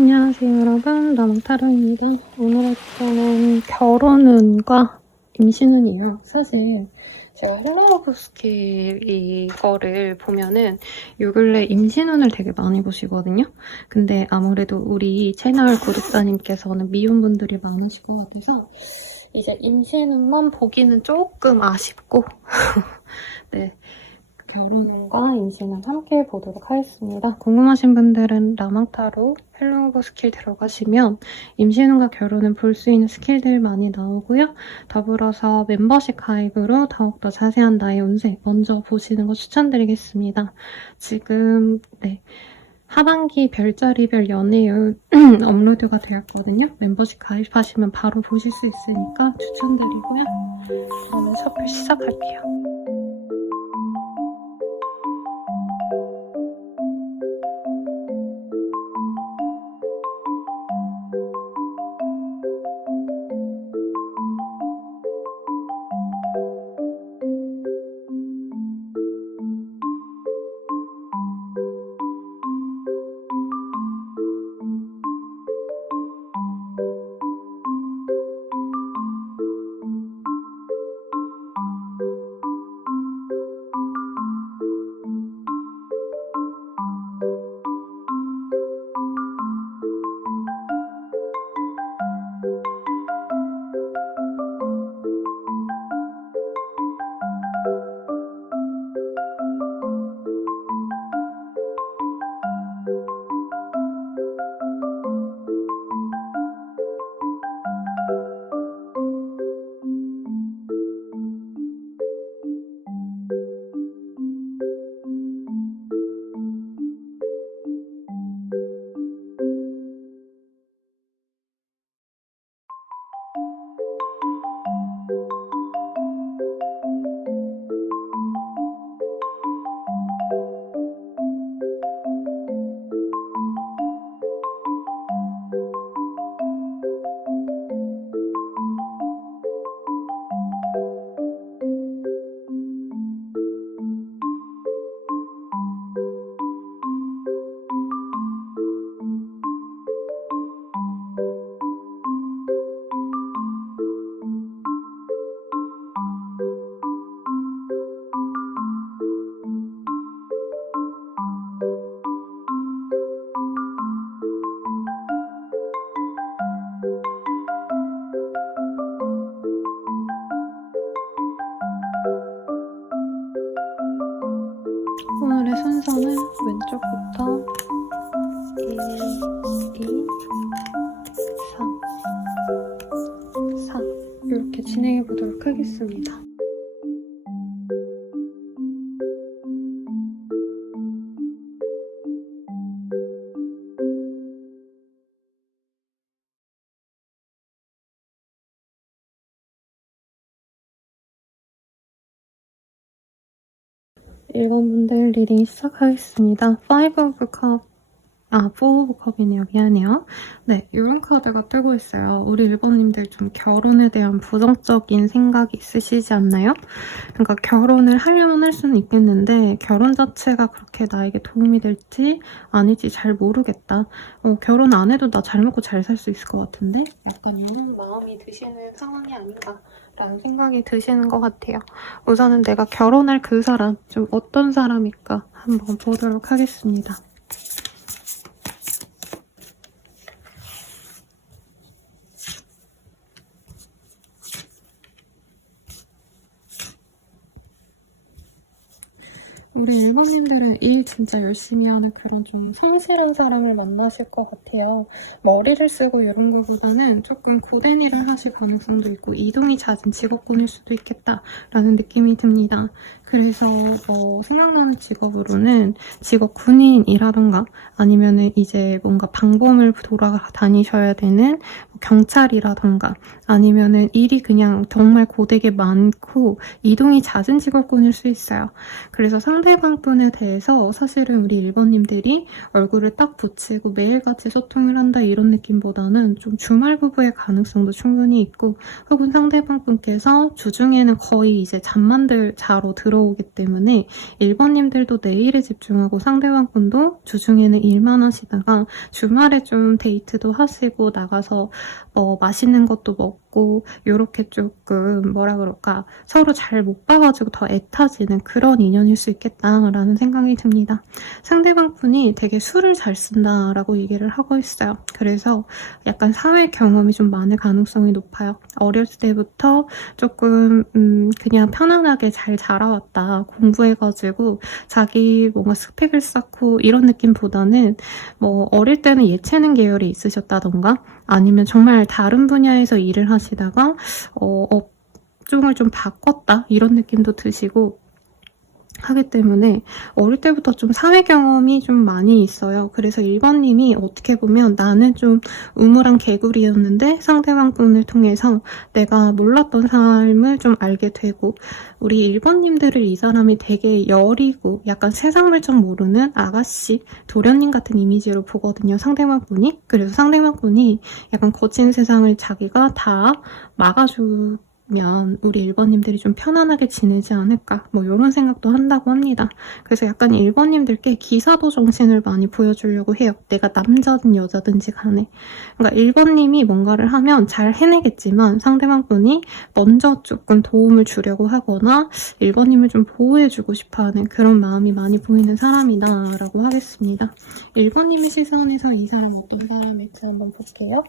안녕하세요 여러분, 나몽타로입니다. 오늘의 주제는 결혼운과 임신운이에요. 사실 제가 헬로우브 스킬 이거를 보면은 요 근래 임신운을 되게 많이 보시거든요. 근데 아무래도 우리 채널 구독자님께서는 미혼분들이 많으실 것 같아서 이제 임신운만 보기는 조금 아쉽고 네. 결혼운과 임신을 함께 보도록 하겠습니다. 궁금하신 분들은 라망타로 헬로우브 스킬 들어가시면 임신운과 결혼을 볼 수 있는 스킬들 많이 나오고요. 더불어서 멤버십 가입으로 더욱더 자세한 나의 운세 먼저 보시는 거 추천드리겠습니다. 지금 하반기 별자리별 연애율 업로드가 되었거든요. 멤버십 가입하시면 바로 보실 수 있으니까 추천드리고요. 저는 셔플 시작할게요. 오늘의 순서는 왼쪽부터 1, 2, 3, 4 이렇게 진행해 보도록 하겠습니다. 일본분들 리딩 시작하겠습니다. 5 of Cup, 4 of Cup이네요. 미안해요. 네, 이런 카드가 뜨고 있어요. 우리 일본님들 좀 결혼에 대한 부정적인 생각이 있으시지 않나요? 그러니까 결혼을 하려면 할 수는 있겠는데 결혼 자체가 그렇게 나에게 도움이 될지 아닐지 잘 모르겠다. 결혼 안 해도 나 잘 먹고 잘 살 수 있을 것 같은데? 약간 이런 마음이 드시는 상황이 아닌가 라는 생각이 드시는 것 같아요. 우선은 내가 결혼할 그 사람, 좀 어떤 사람일까 한번 보도록 하겠습니다. 우리 일본님들은 일 진짜 열심히 하는 그런 좀 성실한 사람을 만나실 것 같아요. 머리를 쓰고 이런 거보다는 조금 고된 일을 하실 가능성도 있고 이동이 잦은 직업군일 수도 있겠다라는 느낌이 듭니다. 그래서 생각나는 직업으로는 직업 군인이라던가 아니면은 이제 뭔가 방범을 돌아다니셔야 되는 경찰이라던가 아니면은 일이 그냥 정말 고되게 많고 이동이 잦은 직업군일 수 있어요. 그래서 상대방 분에 대해서 사실은 우리 일본님들이 얼굴을 딱 붙이고 매일같이 소통을 한다 이런 느낌보다는 좀 주말 부부의 가능성도 충분히 있고 혹은 상대방 분께서 주중에는 거의 이제 잠만들 자러 들어 들어오기 때문에 1번님들도 내일에 집중하고 상대방 분도 주중에는 일만 하시다가 주말에 좀 데이트도 하시고 나가서 맛있는 것도 먹고 요렇게 조금 뭐라 그럴까 서로 잘 못 봐가지고 더 애타지는 그런 인연일 수 있겠다라는 생각이 듭니다. 상대방 분이 되게 술을 잘 쓴다라고 얘기를 하고 있어요. 그래서 약간 사회 경험이 좀 많을 가능성이 높아요. 어렸을 때부터 조금 그냥 편안하게 잘 자라왔다. 공부해가지고 자기 뭔가 스펙을 쌓고 이런 느낌보다는 뭐 어릴 때는 예체능 계열이 있으셨다던가 아니면 정말 다른 분야에서 일을 하시다가 업종을 좀 바꿨다 이런 느낌도 드시고 하기 때문에 어릴 때부터 좀 사회 경험이 좀 많이 있어요. 그래서 1번님이 어떻게 보면 나는 좀 우물한 개구리였는데 상대방 분을 통해서 내가 몰랐던 삶을 좀 알게 되고 우리 1번님들을 이 사람이 되게 여리고 약간 세상 물정 모르는 아가씨, 도련님 같은 이미지로 보거든요. 상대방 분이. 그래서 상대방 분이 약간 거친 세상을 자기가 다 막아주고 우리 1번님들이 좀 편안하게 지내지 않을까 뭐 이런 생각도 한다고 합니다. 그래서 약간 1번님들께 기사도 정신을 많이 보여주려고 해요. 내가 남자든 여자든지 간에. 그러니까 1번님이 뭔가를 하면 잘 해내겠지만 상대방 분이 먼저 조금 도움을 주려고 하거나 1번님을 좀 보호해주고 싶어하는 그런 마음이 많이 보이는 사람이다 라고 하겠습니다. 1번님의 시선에서 이 사람 어떤 사람일지 한번 볼게요.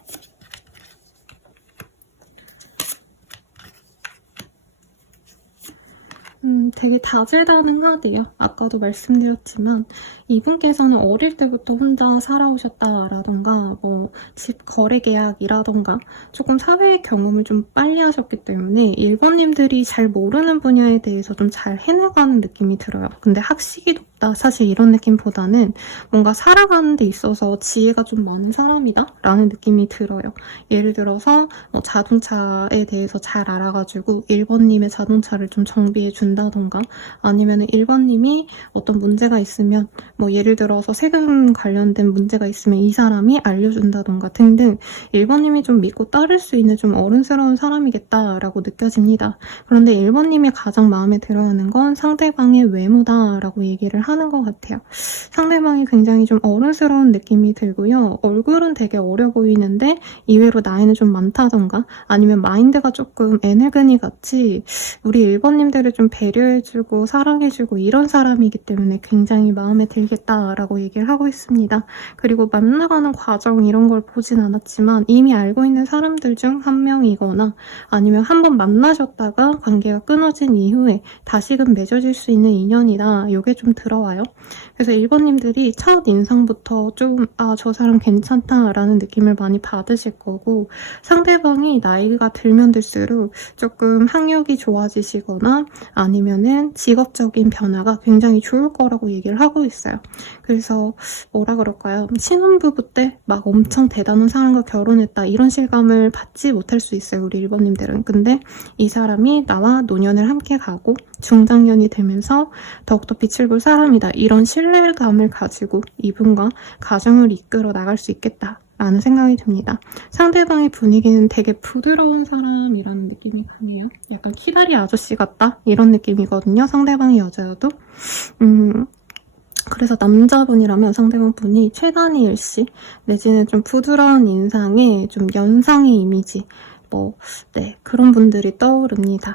되게 다재다능하대요. 아까도 말씀드렸지만 이분께서는 어릴 때부터 혼자 살아오셨다라던가 뭐 집 거래 계약이라던가 조금 사회 경험을 좀 빨리 하셨기 때문에 1번님들이 잘 모르는 분야에 대해서 좀 잘 해내가는 느낌이 들어요. 근데 학식이 높다 사실 이런 느낌보다는 뭔가 살아가는 데 있어서 지혜가 좀 많은 사람이다 라는 느낌이 들어요. 예를 들어서 자동차에 대해서 잘 알아가지고 1번님의 자동차를 좀 정비해 준다던가 아니면 1번님이 어떤 문제가 있으면 뭐 예를 들어서 세금 관련된 문제가 있으면 이 사람이 알려준다던가 등등 1번님이 좀 믿고 따를 수 있는 좀 어른스러운 사람이겠다라고 느껴집니다. 그런데 1번님이 가장 마음에 들어하는 건 상대방의 외모다라고 얘기를 하는 것 같아요. 상대방이 굉장히 좀 어른스러운 느낌이 들고요. 얼굴은 되게 어려 보이는데 이외로 나이는 좀 많다던가 아니면 마인드가 조금 에너그니 같이 우리 1번님들을 좀 배려해주고 사랑해주고 이런 사람이기 때문에 굉장히 마음에 들겠다라고 얘기를 하고 있습니다. 그리고 만나가는 과정 이런 걸 보진 않았지만 이미 알고 있는 사람들 중 한 명이거나 아니면 한번 만나셨다가 관계가 끊어진 이후에 다시금 맺어질 수 있는 인연이다. 이게 좀 들어와요. 그래서 1번님들이 첫 인상부터 좀 저 사람 괜찮다라는 느낌을 많이 받으실 거고 상대방이 나이가 들면 들수록 조금 학력이 좋아지시거나 아니면은 직업적인 변화가 굉장히 좋을 거라고 얘기를 하고 있어요. 그래서 뭐라 그럴까요? 신혼부부 때 막 엄청 대단한 사람과 결혼했다 이런 실감을 받지 못할 수 있어요. 우리 1번님들은. 근데 이 사람이 나와 노년을 함께 가고 중장년이 되면서 더욱더 빛을 볼 사람이다. 이런 신뢰감을 가지고 이분과 가정을 이끌어 나갈 수 있겠다. 라는 생각이 듭니다. 상대방의 분위기는 되게 부드러운 사람이라는 느낌이 강해요. 약간 키다리 아저씨 같다? 이런 느낌이거든요. 상대방이 여자여도. 그래서 남자분이라면 상대방 분이 최다니엘 씨 내지는 좀 부드러운 인상에 좀 연상의 이미지 그런 분들이 떠오릅니다.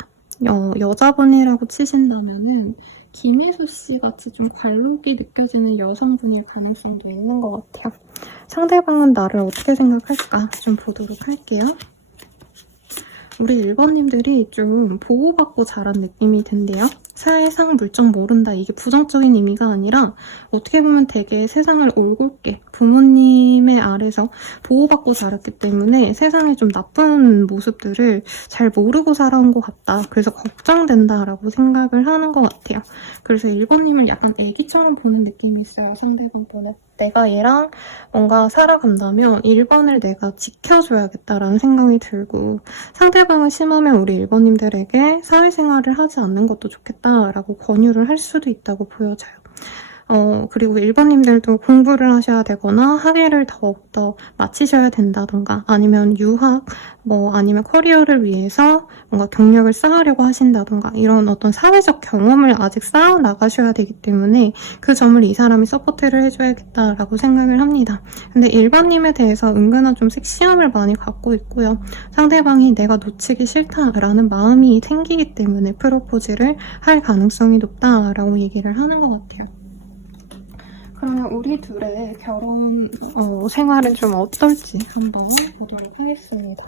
여자분이라고 치신다면은 김혜수 씨 같이 좀 관록이 느껴지는 여성분일 가능성도 있는 것 같아요. 상대방은 나를 어떻게 생각할까 좀 보도록 할게요. 우리 1번님들이 좀 보호받고 자란 느낌이 든대요. 세상 물정 모른다. 이게 부정적인 의미가 아니라 어떻게 보면 되게 세상을 올곧게 부모님의 아래서 보호받고 자랐기 때문에 세상에 좀 나쁜 모습들을 잘 모르고 살아온 것 같다. 그래서 걱정된다라고 생각을 하는 것 같아요. 그래서 1번님을 약간 애기처럼 보는 느낌이 있어요. 상대방 분은. 내가 얘랑 뭔가 살아간다면 1번을 내가 지켜줘야겠다라는 생각이 들고 상대방은 심하면 우리 1번님들에게 사회생활을 하지 않는 것도 좋겠다라고 권유를 할 수도 있다고 보여져요. 그리고 1번님들도 공부를 하셔야 되거나 학위를 더욱더 마치셔야 된다던가 아니면 유학, 아니면 커리어를 위해서 뭔가 경력을 쌓으려고 하신다던가 이런 어떤 사회적 경험을 아직 쌓아 나가셔야 되기 때문에 그 점을 이 사람이 서포트를 해줘야겠다라고 생각을 합니다. 근데 1번님에 대해서 은근한 좀 섹시함을 많이 갖고 있고요. 상대방이 내가 놓치기 싫다라는 마음이 생기기 때문에 프로포즈를 할 가능성이 높다라고 얘기를 하는 것 같아요. 그러면 우리 둘의 결혼 생활은 좀 어떨지 한번 보도록 하겠습니다.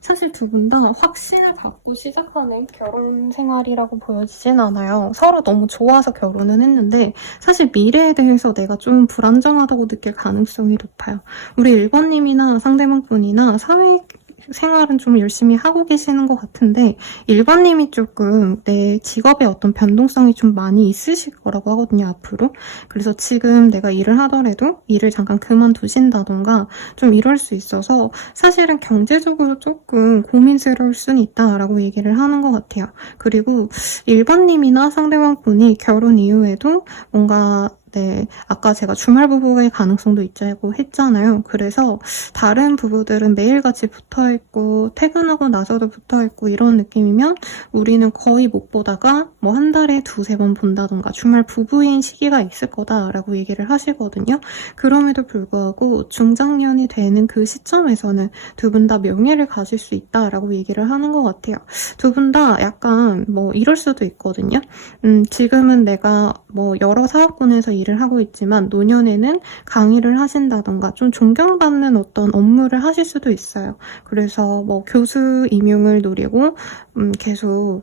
사실 두 분 다 확신을 갖고 시작하는 결혼 생활이라고 보여지진 않아요. 서로 너무 좋아서 결혼은 했는데 사실 미래에 대해서 내가 좀 불안정하다고 느낄 가능성이 높아요. 우리 1번님이나 상대방 분이나 생활은 좀 열심히 하고 계시는 것 같은데 1번님이 조금 내 직업에 어떤 변동성이 좀 많이 있으실 거라고 하거든요, 앞으로. 그래서 지금 내가 일을 하더라도 일을 잠깐 그만두신다던가 좀 이럴 수 있어서 사실은 경제적으로 조금 고민스러울 수는 있다라고 얘기를 하는 것 같아요. 그리고 1번님이나 상대방 분이 결혼 이후에도 뭔가 아까 제가 주말 부부의 가능성도 있다고 했잖아요. 그래서 다른 부부들은 매일같이 붙어있고 퇴근하고 나서도 붙어있고 이런 느낌이면 우리는 거의 못 보다가 한 달에 2-3번 본다던가 주말 부부인 시기가 있을 거다라고 얘기를 하시거든요. 그럼에도 불구하고 중장년이 되는 그 시점에서는 두 분 다 명예를 가질 수 있다라고 얘기를 하는 것 같아요. 두 분 다 약간 이럴 수도 있거든요. 지금은 내가 여러 사업군에서 일을 하고 있지만 노년에는 강의를 하신다던가 좀 존경받는 어떤 업무를 하실 수도 있어요. 그래서 교수 임용을 노리고 계속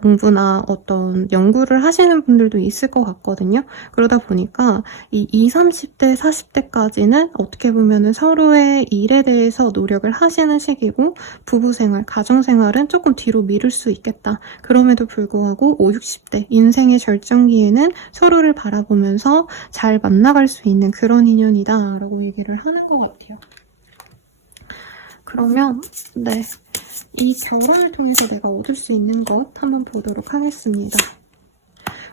공부나 어떤 연구를 하시는 분들도 있을 것 같거든요. 그러다 보니까 이 20, 30대, 40대까지는 어떻게 보면 서로의 일에 대해서 노력을 하시는 시기고 부부생활, 가정생활은 조금 뒤로 미룰 수 있겠다. 그럼에도 불구하고 50, 60대 인생의 절정기에는 서로를 바라보면서 잘 만나갈 수 있는 그런 인연이다 라고 얘기를 하는 것 같아요. 그러면 이 결혼을 통해서 내가 얻을 수 있는 것 한번 보도록 하겠습니다.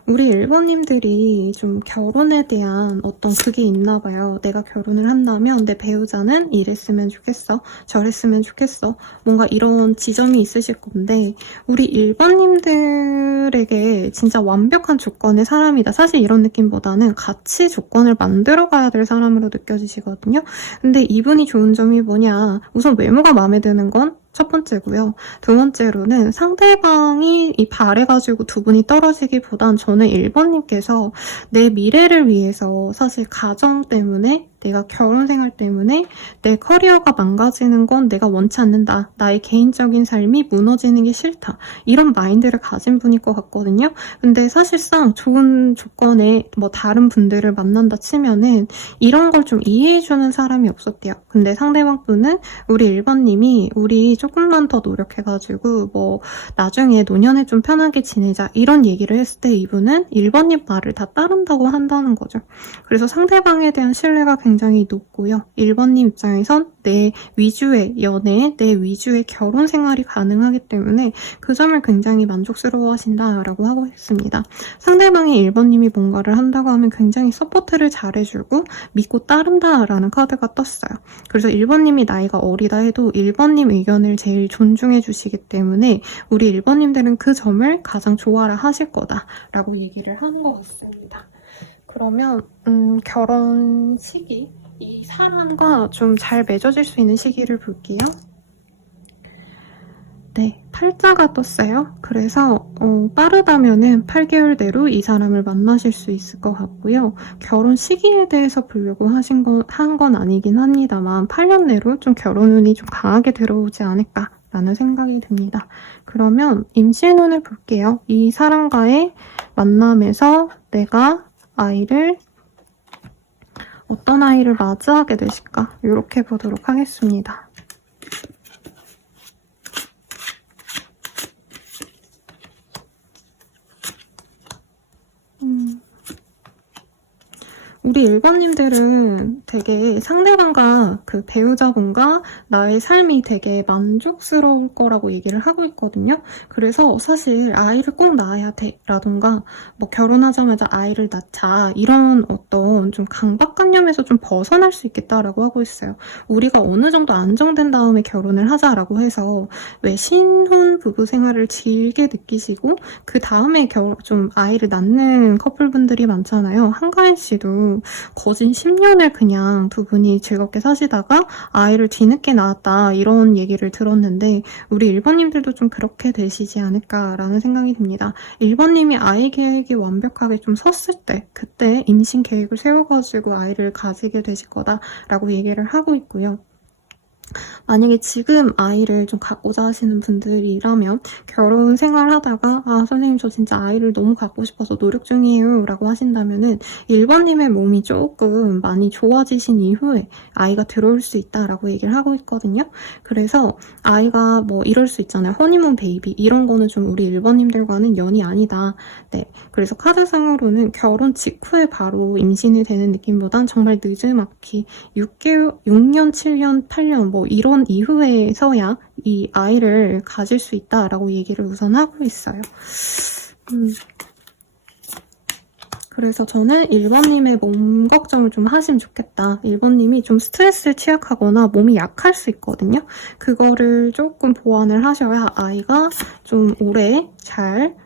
우리 1번님들이 좀 결혼에 대한 어떤 그게 있나 봐요. 내가 결혼을 한다면 내 배우자는 이랬으면 좋겠어. 저랬으면 좋겠어. 뭔가 이런 지점이 있으실 건데 우리 1번님들에게 진짜 완벽한 조건의 사람이다. 사실 이런 느낌보다는 같이 조건을 만들어 가야 될 사람으로 느껴지시거든요. 근데 이분이 좋은 점이 뭐냐. 우선 외모가 마음에 드는 건 첫 번째고요. 두 번째로는 상대방이 바래가지고 두 분이 떨어지기보단 저는 1번님께서 내 미래를 위해서 사실 가정 때문에 내가 결혼 생활 때문에 내 커리어가 망가지는 건 내가 원치 않는다. 나의 개인적인 삶이 무너지는 게 싫다. 이런 마인드를 가진 분일 것 같거든요. 근데 사실상 좋은 조건에 다른 분들을 만난다 치면은 이런 걸 좀 이해해주는 사람이 없었대요. 근데 상대방 분은 우리 1번님이 우리 조금만 더 노력해가지고 나중에 노년에 좀 편하게 지내자 이런 얘기를 했을 때 이분은 1번님 말을 다 따른다고 한다는 거죠. 그래서 상대방에 대한 신뢰가 굉장히 높고요. 1번님 입장에선 내 위주의 연애, 내 위주의 결혼 생활이 가능하기 때문에 그 점을 굉장히 만족스러워 하신다라고 하고 있습니다. 상대방이 1번님이 뭔가를 한다고 하면 굉장히 서포트를 잘해주고 믿고 따른다라는 카드가 떴어요. 그래서 1번님이 나이가 어리다 해도 1번님 의견을 제일 존중해 주시기 때문에 우리 1번님들은 그 점을 가장 좋아라 하실 거다라고 얘기를 하는 것 같습니다. 그러면 결혼 시기, 이 사람과 좀 잘 맺어질 수 있는 시기를 볼게요. 네, 팔자가 떴어요. 그래서 빠르다면은 8개월 내로 이 사람을 만나실 수 있을 것 같고요. 결혼 시기에 대해서 보려고 한 건 아니긴 합니다만 8년 내로 좀 결혼 운이 좀 강하게 들어오지 않을까라는 생각이 듭니다. 그러면 임신운을 볼게요. 이 사람과의 만남에서 내가 어떤 아이를 맞이하게 되실까? 이렇게 보도록 하겠습니다. 우리 1번님들은 되게 상대방과 그 배우자분과 나의 삶이 되게 만족스러울 거라고 얘기를 하고 있거든요. 그래서 사실 아이를 꼭 낳아야 돼 라던가 뭐 결혼하자마자 아이를 낳자 이런 어떤 좀 강박관념에서 좀 벗어날 수 있겠다라고 하고 있어요. 우리가 어느 정도 안정된 다음에 결혼을 하자라고 해서 왜 신혼 부부 생활을 길게 느끼시고 그 다음에 좀 아이를 낳는 커플분들이 많잖아요. 한가인 씨도 거진 10년을 그냥 두 분이 즐겁게 사시다가 아이를 뒤늦게 낳았다 이런 얘기를 들었는데 우리 1번님들도 좀 그렇게 되시지 않을까라는 생각이 듭니다. 1번님이 아이 계획이 완벽하게 좀 섰을 때 그때 임신 계획을 세워가지고 아이를 가지게 되실 거다라고 얘기를 하고 있고요. 만약에 지금 아이를 좀 갖고자 하시는 분들이라면 결혼 생활하다가 선생님 저 진짜 아이를 너무 갖고 싶어서 노력 중이에요 라고 하신다면은 1번님의 몸이 조금 많이 좋아지신 이후에 아이가 들어올 수 있다라고 얘기를 하고 있거든요. 그래서 아이가 뭐 이럴 수 있잖아요. 허니문 베이비 이런 거는 좀 우리 1번님들과는 연이 아니다. 네, 그래서 카드상으로는 결혼 직후에 바로 임신이 되는 느낌보단 정말 늦지막히 6년, 7년, 8년 뭐 이런 이후에서야 이 아이를 가질 수 있다라고 얘기를 우선 하고 있어요. 그래서 저는 1번님의 몸 걱정을 좀 하시면 좋겠다. 1번님이 좀 스트레스에 취약하거나 몸이 약할 수 있거든요. 그거를 조금 보완을 하셔야 아이가 좀 오래 잘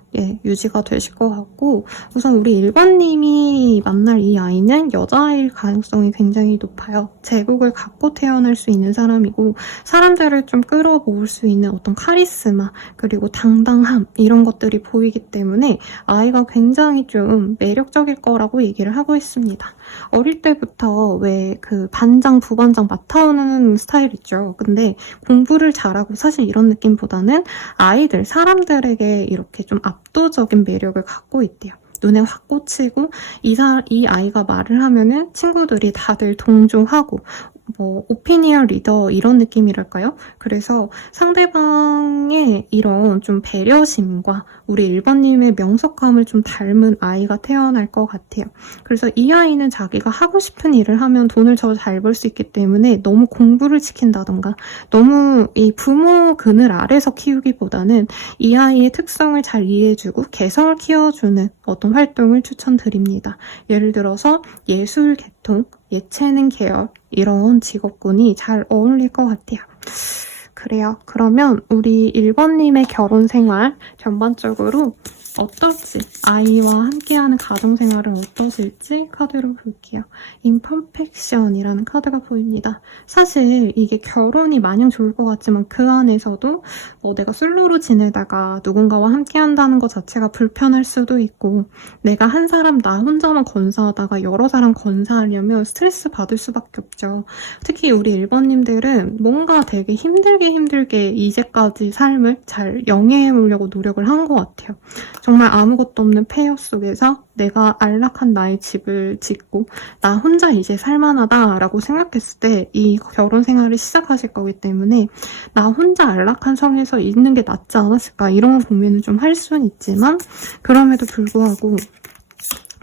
유지가 되실 것 같고 우선 우리 1번님이 만날 이 아이는 여자아이일 가능성이 굉장히 높아요. 제국을 갖고 태어날 수 있는 사람이고 사람들을 좀 끌어모을 수 있는 어떤 카리스마 그리고 당당함 이런 것들이 보이기 때문에 아이가 굉장히 좀 매력적일 거라고 얘기를 하고 있습니다. 어릴 때부터 왜 그 반장, 부반장 맡아오는 스타일 있죠. 근데 공부를 잘하고 사실 이런 느낌보다는 아이들, 사람들에게 이렇게 좀 압도적인 매력을 갖고 있대요. 눈에 확 꽂히고 이 아이가 말을 하면은 친구들이 다들 동조하고 뭐 오피니언 리더 이런 느낌이랄까요? 그래서 상대방의 이런 좀 배려심과 우리 1번님의 명석함을 좀 닮은 아이가 태어날 것 같아요. 그래서 이 아이는 자기가 하고 싶은 일을 하면 돈을 더 잘 벌 수 있기 때문에 너무 공부를 시킨다던가 너무 이 부모 그늘 아래서 키우기보다는 이 아이의 특성을 잘 이해해주고 개성을 키워주는 어떤 활동을 추천드립니다. 예를 들어서 예술 계통, 예체능 계열 이런 직업군이 잘 어울릴 것 같아요. 그래요. 그러면 우리 1번님의 결혼 생활 전반적으로 어떨지 아이와 함께하는 가정생활은 어떠실지 카드로 볼게요. 임퍼펙션이라는 카드가 보입니다. 사실 이게 결혼이 마냥 좋을 것 같지만 그 안에서도 내가 솔로로 지내다가 누군가와 함께한다는 것 자체가 불편할 수도 있고 내가 한 사람 나 혼자만 건사하다가 여러 사람 건사하려면 스트레스 받을 수밖에 없죠. 특히 우리 1번님들은 뭔가 되게 힘들게 이제까지 삶을 잘 영위해보려고 노력을 한 것 같아요. 정말 아무것도 없는 폐허 속에서 내가 안락한 나의 집을 짓고 나 혼자 이제 살만하다라고 생각했을 때 이 결혼 생활을 시작하실 거기 때문에 나 혼자 안락한 성에서 있는 게 낫지 않았을까 이런 고민을 좀 할 수는 있지만 그럼에도 불구하고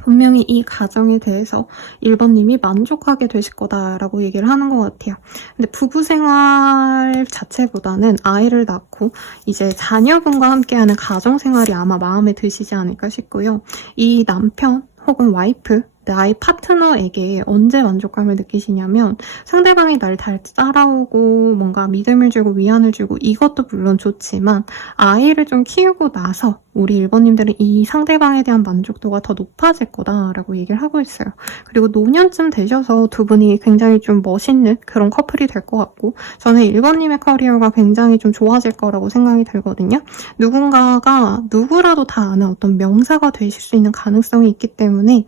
분명히 이 가정에 대해서 1번님이 만족하게 되실 거다라고 얘기를 하는 것 같아요. 근데 부부 생활 자체보다는 아이를 낳고 이제 자녀분과 함께하는 가정 생활이 아마 마음에 드시지 않을까 싶고요. 이 남편 혹은 와이프 나의 파트너에게 언제 만족감을 느끼시냐면 상대방이 날 잘 따라오고 뭔가 믿음을 주고 위안을 주고 이것도 물론 좋지만 아이를 좀 키우고 나서 우리 1번님들은 이 상대방에 대한 만족도가 더 높아질 거다라고 얘기를 하고 있어요. 그리고 노년쯤 되셔서 두 분이 굉장히 좀 멋있는 그런 커플이 될 것 같고 저는 1번님의 커리어가 굉장히 좀 좋아질 거라고 생각이 들거든요. 누군가가 누구라도 다 아는 어떤 명사가 되실 수 있는 가능성이 있기 때문에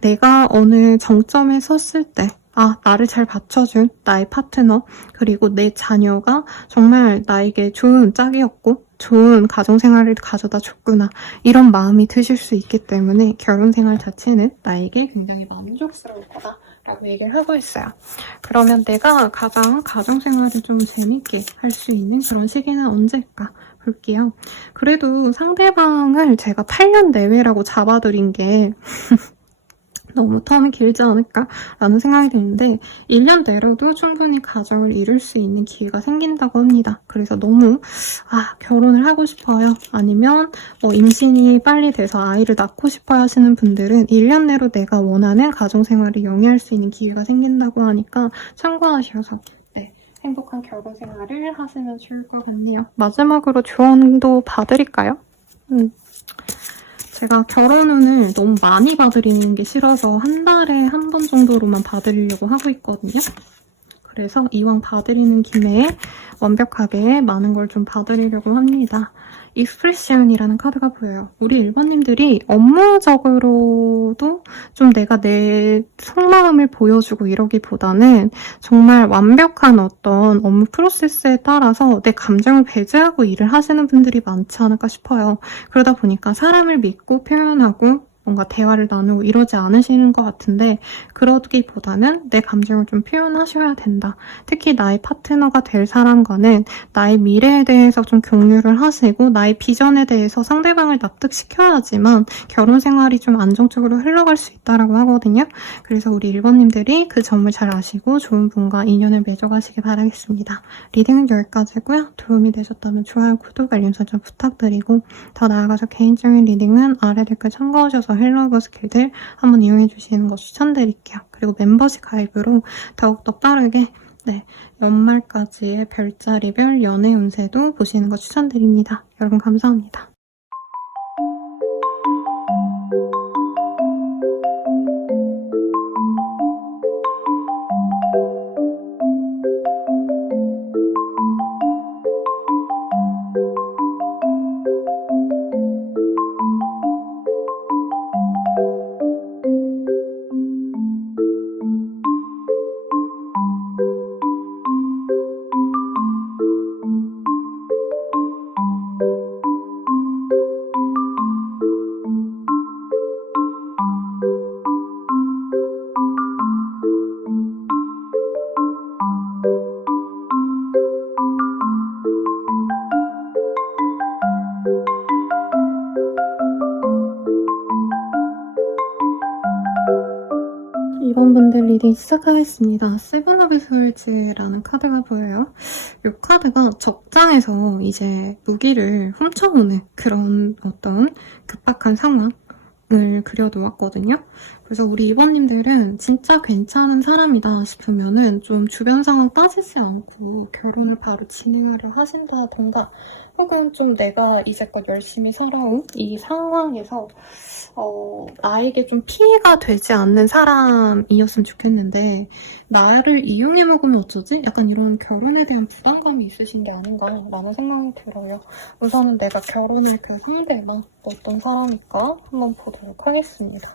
내가 어느 정점에 섰을 때 나를 잘 받쳐준 나의 파트너 그리고 내 자녀가 정말 나에게 좋은 짝이었고 좋은 가정생활을 가져다 줬구나 이런 마음이 드실 수 있기 때문에 결혼생활 자체는 나에게 굉장히 만족스러울 거다 라고 얘기를 하고 있어요. 그러면 내가 가장 가정생활을 좀 재밌게 할 수 있는 그런 시기는 언제일까 볼게요. 그래도 상대방을 제가 8년 내외라고 잡아드린 게 너무 텀이 길지 않을까라는 생각이 드는데 1년 내로도 충분히 가정을 이룰 수 있는 기회가 생긴다고 합니다. 그래서 너무 결혼을 하고 싶어요. 아니면 임신이 빨리 돼서 아이를 낳고 싶어요 하시는 분들은 1년 내로 내가 원하는 가정생활을 영위할 수 있는 기회가 생긴다고 하니까 참고하셔서 행복한 결혼 생활을 하시면 좋을 것 같네요. 마지막으로 조언도 봐드릴까요? 제가 결혼운을 너무 많이 봐드리는 게 싫어서 한 달에 한 번 정도로만 봐드리려고 하고 있거든요. 그래서 이왕 봐드리는 김에 완벽하게 많은 걸 좀 봐드리려고 합니다. 익스프레션이라는 카드가 보여요. 우리 일반님들이 업무적으로도 좀 내가 내 속마음을 보여주고 이러기보다는 정말 완벽한 어떤 업무 프로세스에 따라서 내 감정을 배제하고 일을 하시는 분들이 많지 않을까 싶어요. 그러다 보니까 사람을 믿고 표현하고 뭔가 대화를 나누고 이러지 않으시는 것 같은데 그러기보다는 내 감정을 좀 표현하셔야 된다. 특히 나의 파트너가 될 사람과는 나의 미래에 대해서 좀 공유를 하시고 나의 비전에 대해서 상대방을 납득시켜야지만 결혼 생활이 좀 안정적으로 흘러갈 수 있다고 하거든요. 그래서 우리 1번님들이 그 점을 잘 아시고 좋은 분과 인연을 맺어가시길 바라겠습니다. 리딩은 여기까지고요. 도움이 되셨다면 좋아요, 구독, 알림 설정 부탁드리고 더 나아가서 개인적인 리딩은 아래 댓글 참고하셔서 헬로우브 스킬들 한번 이용해 주시는 거 추천드릴게요. 그리고 멤버십 가입으로 더욱더 빠르게 연말까지의 별자리별 연애 운세도 보시는 거 추천드립니다. 여러분 감사합니다. 이번 분들 리딩 시작하겠습니다. 세븐 오브 솔즈라는 카드가 보여요. 이 카드가 적장에서 이제 무기를 훔쳐오는 그런 어떤 급박한 상황을 그려놓았거든요. 그래서 우리 이번님들은 진짜 괜찮은 사람이다 싶으면은 좀 주변 상황 따지지 않고 결혼을 바로 진행하려 하신다던가 혹은 좀 내가 이제껏 열심히 살아온 이 상황에서 나에게 좀 피해가 되지 않는 사람이었으면 좋겠는데 나를 이용해 먹으면 어쩌지? 약간 이런 결혼에 대한 부담감이 있으신 게 아닌가라는 생각이 들어요. 우선은 내가 결혼할 그 상대가 어떤 사람일까 한번 보도록 하겠습니다.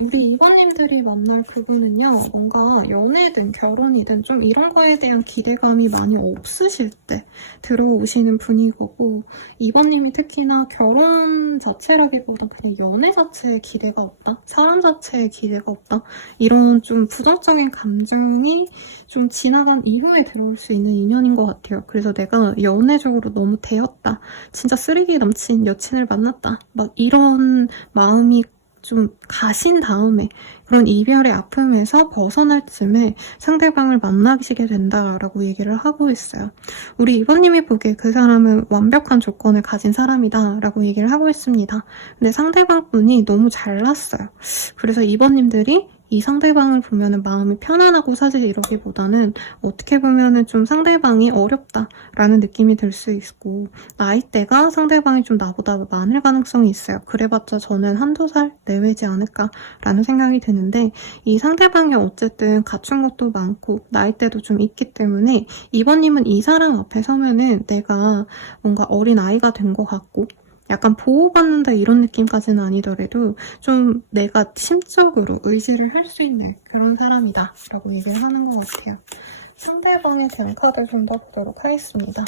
우리 이번님들이 만날 부분은요, 뭔가 연애든 결혼이든 좀 이런 거에 대한 기대감이 많이 없으실 때 들어오시는 분이고, 이번님이 특히나 결혼 자체라기보다 그냥 연애 자체에 기대가 없다, 사람 자체에 기대가 없다, 이런 좀 부정적인 감정이 좀 지나간 이후에 들어올 수 있는 인연인 것 같아요. 그래서 내가 연애적으로 너무 데였다, 진짜 쓰레기 넘친 여친을 만났다, 막 이런 마음이 좀 가신 다음에 그런 이별의 아픔에서 벗어날 쯤에 상대방을 만나시게 된다라고 얘기를 하고 있어요. 우리 이번님이 보기에 그 사람은 완벽한 조건을 가진 사람이다 라고 얘기를 하고 있습니다. 근데 상대방 분이 너무 잘났어요. 그래서 이번님들이 이 상대방을 보면은 마음이 편안하고 사실 이러기보다는 어떻게 보면은 좀 상대방이 어렵다라는 느낌이 들 수 있고 나이대가 상대방이 좀 나보다 많을 가능성이 있어요. 그래봤자 저는 한두 살 내외지 않을까라는 생각이 드는데 이 상대방이 어쨌든 갖춘 것도 많고 나이대도 좀 있기 때문에 이번님은 이 사람 앞에 서면은 내가 뭔가 어린 아이가 된 것 같고 약간 보호받는다 이런 느낌까지는 아니더라도 좀 내가 심적으로 의지를 할 수 있는 그런 사람이다 라고 얘기를 하는 것 같아요. 상대방에 대한 카드를 좀 더 보도록 하겠습니다.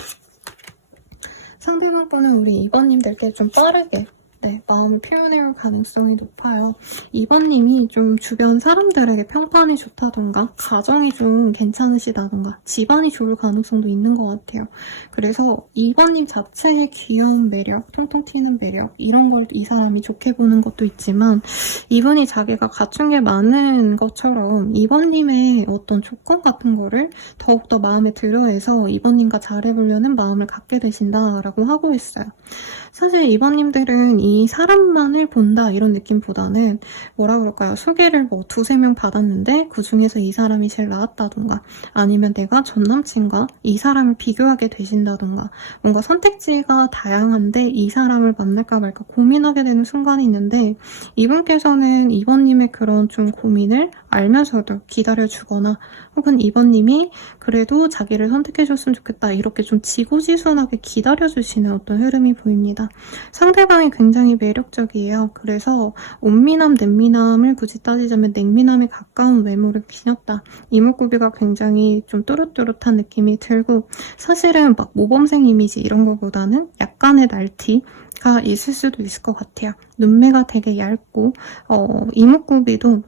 상대방 분은 우리 이번님들께 좀 빠르게 네, 마음을 표현해올 가능성이 높아요. 2번님이 좀 주변 사람들에게 평판이 좋다던가 가정이 좀 괜찮으시다던가 집안이 좋을 가능성도 있는 것 같아요. 그래서 2번님 자체의 귀여운 매력, 통통 튀는 매력 이런 걸 이 사람이 좋게 보는 것도 있지만 이분이 자기가 갖춘 게 많은 것처럼 2번님의 어떤 조건 같은 거를 더욱더 마음에 들어해서 2번님과 잘해보려는 마음을 갖게 되신다라고 하고 있어요. 사실 2번님들은 이 사람만을 본다 이런 느낌보다는 뭐라 그럴까요? 소개를 뭐 2-3명 받았는데 그 중에서 이 사람이 제일 나았다던가 아니면 내가 전 남친과 이 사람을 비교하게 되신다던가 뭔가 선택지가 다양한데 이 사람을 만날까 말까 고민하게 되는 순간이 있는데 이분께서는 2번님의 그런 좀 고민을 알면서도 기다려주거나 혹은 2번님이 그래도 자기를 선택해줬으면 좋겠다 이렇게 좀 지고지순하게 기다려주시는 어떤 흐름이 보입니다. 상대방이 굉장히 매력적이에요. 그래서 온미남, 냉미남을 굳이 따지자면 냉미남에 가까운 외모를 지녔다. 이목구비가 굉장히 좀 또렷또렷한 느낌이 들고 사실은 막 모범생 이미지 이런 거보다는 약간의 날티가 있을 수도 있을 것 같아요. 눈매가 되게 얇고 이목구비도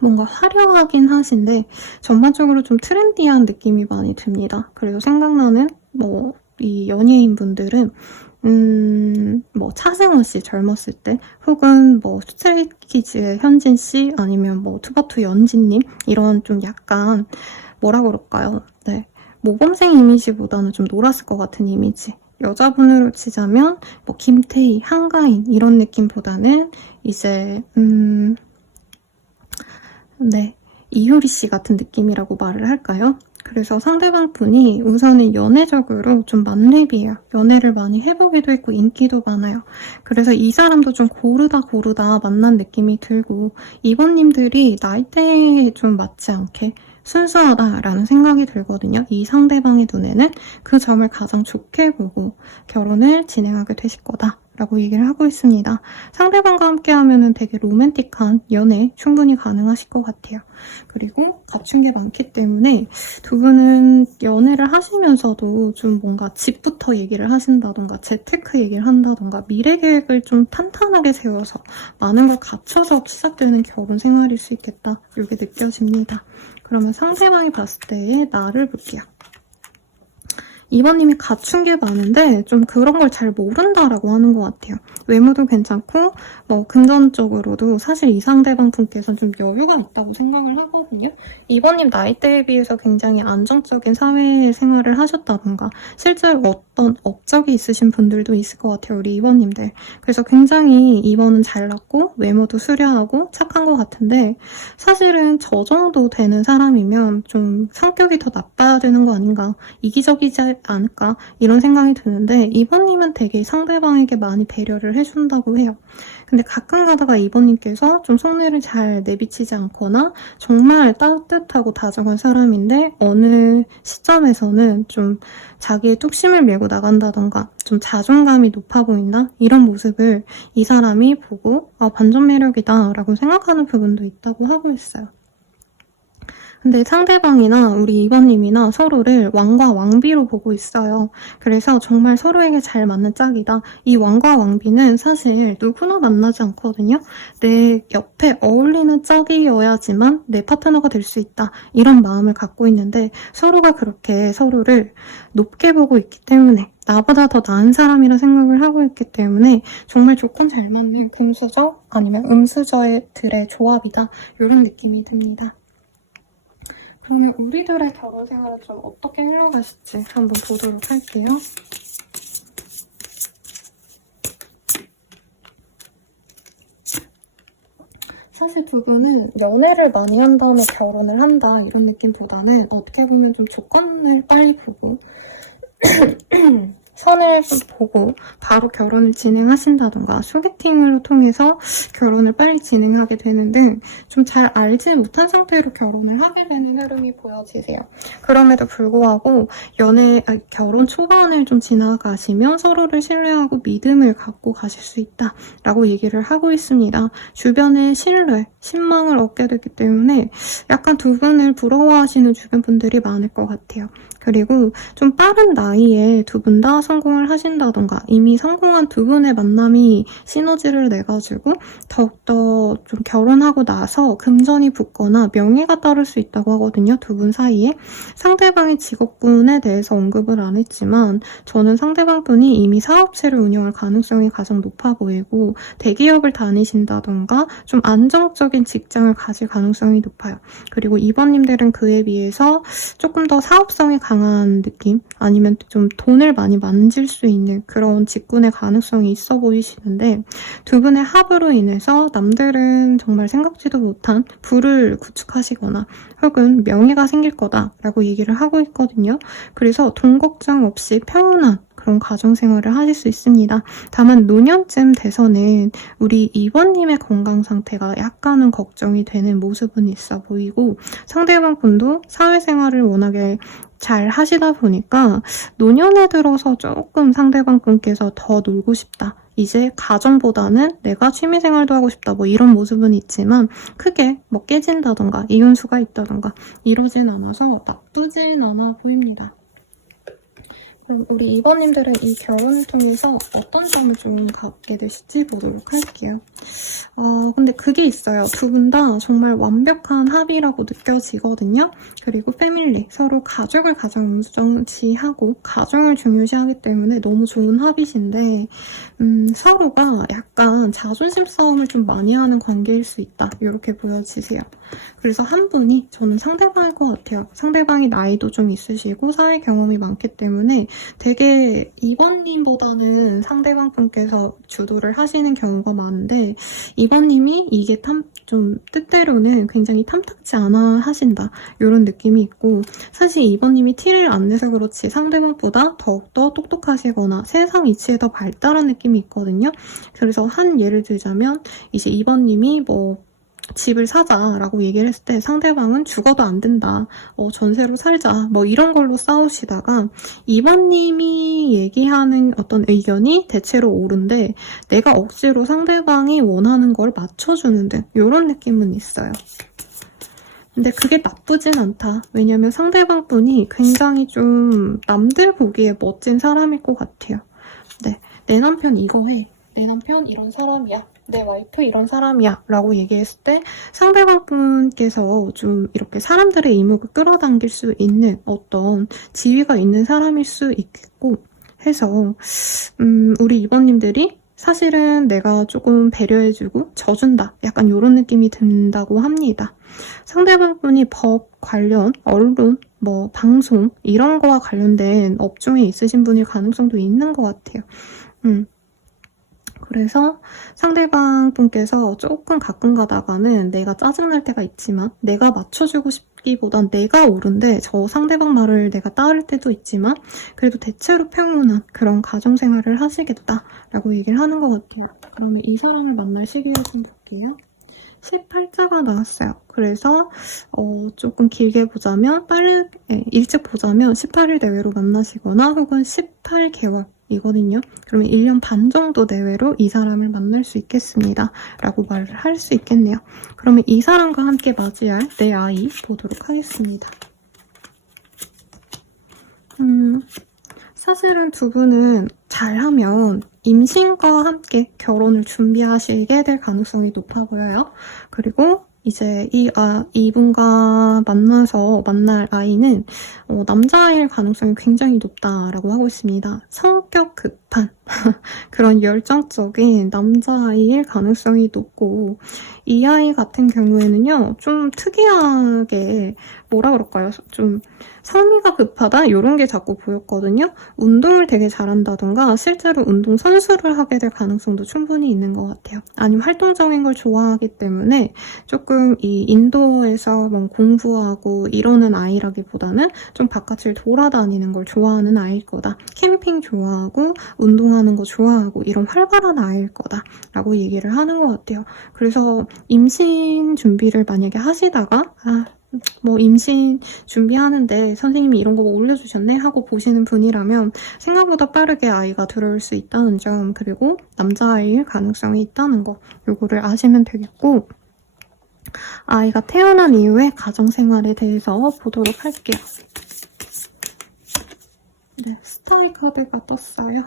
뭔가 화려하긴 하신데 전반적으로 좀 트렌디한 느낌이 많이 듭니다. 그래서 생각나는 이 연예인 분들은 차승원 씨 젊었을 때 혹은 스트레이키즈의 현진 씨 아니면 투바투 연진님 이런 좀 약간 뭐라 그럴까요? 네. 모범생 이미지보다는 좀 놀았을 것 같은 이미지. 여자분으로 치자면 김태희, 한가인 이런 느낌보다는 이제 네, 이효리 씨 같은 느낌이라고 말을 할까요? 그래서 상대방 분이 우선은 연애적으로 좀 만렙이에요. 연애를 많이 해보기도 했고 인기도 많아요. 그래서 이 사람도 좀 고르다 만난 느낌이 들고 이번님들이 나이대에 좀 맞지 않게 순수하다라는 생각이 들거든요. 이 상대방의 눈에는 그 점을 가장 좋게 보고 결혼을 진행하게 되실 거다. 라고 얘기를 하고 있습니다. 상대방과 함께 하면은 되게 로맨틱한 연애 충분히 가능하실 것 같아요. 그리고 갖춘 게 많기 때문에 두 분은 연애를 하시면서도 좀 뭔가 집부터 얘기를 하신다던가 재테크 얘기를 한다던가 미래 계획을 좀 탄탄하게 세워서 많은 걸 갖춰서 시작되는 결혼 생활일 수 있겠다. 이게 느껴집니다. 그러면 상대방이 봤을 때의 나를 볼게요. 2번님이 갖춘 게 많은데 좀 그런 걸 잘 모른다라고 하는 것 같아요. 외모도 괜찮고 금전적으로도 사실 이 상대방 분께서는 좀 여유가 있다고 생각을 하거든요. 2번님 나이대에 비해서 굉장히 안정적인 사회생활을 하셨다던가 실제로 어떤 업적이 있으신 분들도 있을 것 같아요. 우리 2번님들. 그래서 굉장히 2번은 잘났고 외모도 수려하고 착한 것 같은데 사실은 저 정도 되는 사람이면 좀 성격이 더 나빠야 되는 거 아닌가 이기적이지 않을까 이런 생각이 드는데 2번님은 되게 상대방에게 많이 배려를 해준다고 해요. 근데 가끔 가다가 2번님께서 좀 속내를 잘 내비치지 않거나 정말 따뜻하고 다정한 사람인데 어느 시점에서는 좀 자기의 뚝심을 메고 나간다던가 좀 자존감이 높아 보인다? 이런 모습을 이 사람이 보고 반전 매력이다 라고 생각하는 부분도 있다고 하고 있어요. 근데 상대방이나 우리 2번님이나 서로를 왕과 왕비로 보고 있어요. 그래서 정말 서로에게 잘 맞는 짝이다. 이 왕과 왕비는 사실 누구나 만나지 않거든요. 내 옆에 어울리는 짝이어야지만 내 파트너가 될 수 있다. 이런 마음을 갖고 있는데 서로가 그렇게 서로를 높게 보고 있기 때문에 나보다 더 나은 사람이라 생각을 하고 있기 때문에 정말 조건 잘 맞는 금수저 아니면 음수저들의 조합이다. 이런 느낌이 듭니다. 그러면 우리들의 결혼 생활은 좀 어떻게 흘러가실지 한번 보도록 할게요. 사실 두 분은 연애를 많이 한 다음에 결혼을 한다 이런 느낌보다는 어떻게 보면 좀 조건을 빨리 보고 선을 보고 바로 결혼을 진행하신다던가 소개팅을 통해서 결혼을 빨리 진행하게 되는 등 좀 잘 알지 못한 상태로 결혼을 하게 되는 흐름이 보여지세요. 그럼에도 불구하고 결혼 초반을 좀 지나가시면 서로를 신뢰하고 믿음을 갖고 가실 수 있다라고 얘기를 하고 있습니다. 주변의 신뢰, 신망을 얻게 되기 때문에 약간 두 분을 부러워하시는 주변 분들이 많을 것 같아요. 그리고 좀 빠른 나이에 두 분 다 성공을 하신다던가 이미 성공한 두 분의 만남이 시너지를 내가지고 더욱더 좀 결혼하고 나서 금전이 붙거나 명예가 따를 수 있다고 하거든요. 두 분 사이에. 상대방의 직업군에 대해서 언급을 안 했지만 저는 상대방 분이 이미 사업체를 운영할 가능성이 가장 높아 보이고 대기업을 다니신다던가 좀 안정적인 직장을 가질 가능성이 높아요. 그리고 이번님들은 그에 비해서 조금 더 사업성이 강한 느낌 아니면 좀 돈을 많이 만질 수 있는 그런 직군의 가능성이 있어 보이시는데 두 분의 합으로 인해서 남들은 정말 생각지도 못한 부를 구축하시거나 혹은 명예가 생길 거다라고 얘기를 하고 있거든요. 그래서 돈 걱정 없이 평온한 그런 가정생활을 하실 수 있습니다. 다만 노년쯤 돼서는 우리 2번님의 건강 상태가 약간은 걱정이 되는 모습은 있어 보이고 상대방 분도 사회생활을 워낙에 잘 하시다 보니까 노년에 들어서 조금 상대방 분께서 더 놀고 싶다. 이제 가정보다는 내가 취미생활도 하고 싶다 뭐 이런 모습은 있지만 크게 뭐 깨진다던가 이혼수가 있다던가 이러진 않아서 나쁘진 않아 보입니다. 그럼 우리 이번님들은 이 결혼을 통해서 어떤 점을 좀 갖게 되실지 보도록 할게요. 근데 그게 있어요. 두 분 다 정말 완벽한 합이라고 느껴지거든요. 그리고 패밀리, 서로 가족을 가장 우선시하고 가정을 중요시하기 때문에 너무 좋은 합이신데 서로가 약간 자존심 싸움을 좀 많이 하는 관계일 수 있다. 이렇게 보여지세요. 그래서 한 분이 저는 상대방일 것 같아요. 상대방이 나이도 좀 있으시고 사회 경험이 많기 때문에 되게 2번님보다는 상대방 분께서 주도를 하시는 경우가 많은데 2번님이 이게 좀 뜻대로는 굉장히 탐탁지 않아 하신다. 이런 느낌이 있고 사실 2번님이 티를 안 내서 그렇지 상대방보다 더욱더 똑똑하시거나 세상 이치에 더 발달한 느낌이 있거든요. 그래서 한 예를 들자면 이제 2번님이 뭐 집을 사자라고 얘기를 했을 때 상대방은 죽어도 안 된다. 전세로 살자. 뭐 이런 걸로 싸우시다가 2번님이 얘기하는 어떤 의견이 대체로 옳은데 내가 억지로 상대방이 원하는 걸 맞춰주는 등 이런 느낌은 있어요. 근데 그게 나쁘진 않다. 왜냐면 상대방 분이 굉장히 좀 남들 보기에 멋진 사람일 것 같아요. 네, 내 남편 이거 해. 내 남편 이런 사람이야. 내 와이프 이런 사람이야 라고 얘기했을 때 상대방 분께서 좀 이렇게 사람들의 이목을 끌어당길 수 있는 어떤 지위가 있는 사람일 수 있겠고 해서 우리 2번님들이 사실은 내가 조금 배려해주고 져준다 약간 이런 느낌이 든다고 합니다. 상대방 분이 법 관련 언론 뭐 방송 이런 거와 관련된 업종에 있으신 분일 가능성도 있는 것 같아요. 그래서 상대방 분께서 조금 가끔 가다가는 내가 짜증날 때가 있지만 내가 맞춰주고 싶기보단 내가 옳은데 저 상대방 말을 내가 따를 때도 있지만 그래도 대체로 평온한 그런 가정생활을 하시겠다라고 얘기를 하는 것 같아요. 그러면 이 사람을 만날 시기를 좀 볼게요. 18자가 나왔어요. 그래서 조금 길게 보자면 일찍 보자면 18일 내외로 만나시거나 혹은 18개월 이거든요. 그러면 1년 반 정도 내외로 이 사람을 만날 수 있겠습니다. 라고 말을 할 수 있겠네요. 그러면 이 사람과 함께 맞이할 내 아이 보도록 하겠습니다. 사실은 두 분은 잘하면 임신과 함께 결혼을 준비하시게 될 가능성이 높아 보여요. 그리고 이제 이분과 만나서 만날 아이는 남자아이일 가능성이 굉장히 높다라고 하고 있습니다. 성격 급한 그런 열정적인 남자아이일 가능성이 높고 이 아이 같은 경우에는요 좀 특이하게 뭐라 그럴까요? 좀 성미가 급하다 이런 게 자꾸 보였거든요. 운동을 되게 잘한다던가 실제로 운동 선수를 하게 될 가능성도 충분히 있는 것 같아요. 아니면 활동적인 걸 좋아하기 때문에 조금 이 인도어에서 뭐 공부하고 이러는 아이라기보다는 좀 바깥을 돌아다니는 걸 좋아하는 아이일 거다. 캠핑 좋아하고 운동하는 거 좋아하고 이런 활발한 아이일 거다 라고 얘기를 하는 것 같아요. 그래서 임신 준비를 만약에 하시다가 뭐 임신 준비하는데 선생님이 이런 거 뭐 올려주셨네 하고 보시는 분이라면 생각보다 빠르게 아이가 들어올 수 있다는 점 그리고 남자아이일 가능성이 있다는 거 요거를 아시면 되겠고 아이가 태어난 이후에 가정생활에 대해서 보도록 할게요. 네, 스타일 카드가 떴어요.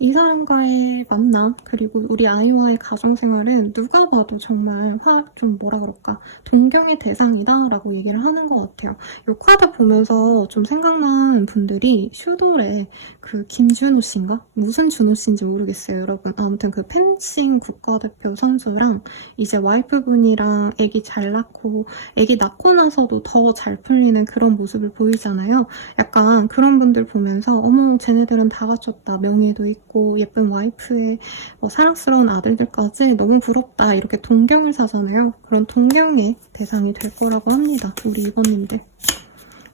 이 사람과의 만남, 그리고 우리 아이와의 가정생활은 누가 봐도 정말 좀 뭐라 그럴까, 동경의 대상이다 라고 얘기를 하는 것 같아요. 이 카드 보면서 좀 생각난 분들이 슈돌의 그 김준호 씨인가? 무슨 준호 씨인지 모르겠어요, 여러분. 아무튼 그 펜싱 국가대표 선수랑 이제 와이프분이랑 아기 잘 낳고, 아기 낳고 나서도 더 잘 풀리는 그런 모습을 보이잖아요. 약간 그런 분들 보면서 어머 쟤네들은 다 갖췄다. 명예도 있고 예쁜 와이프에 사랑스러운 아들들까지 너무 부럽다. 이렇게 동경을 사잖아요. 그런 동경의 대상이 될 거라고 합니다. 우리 이번님들.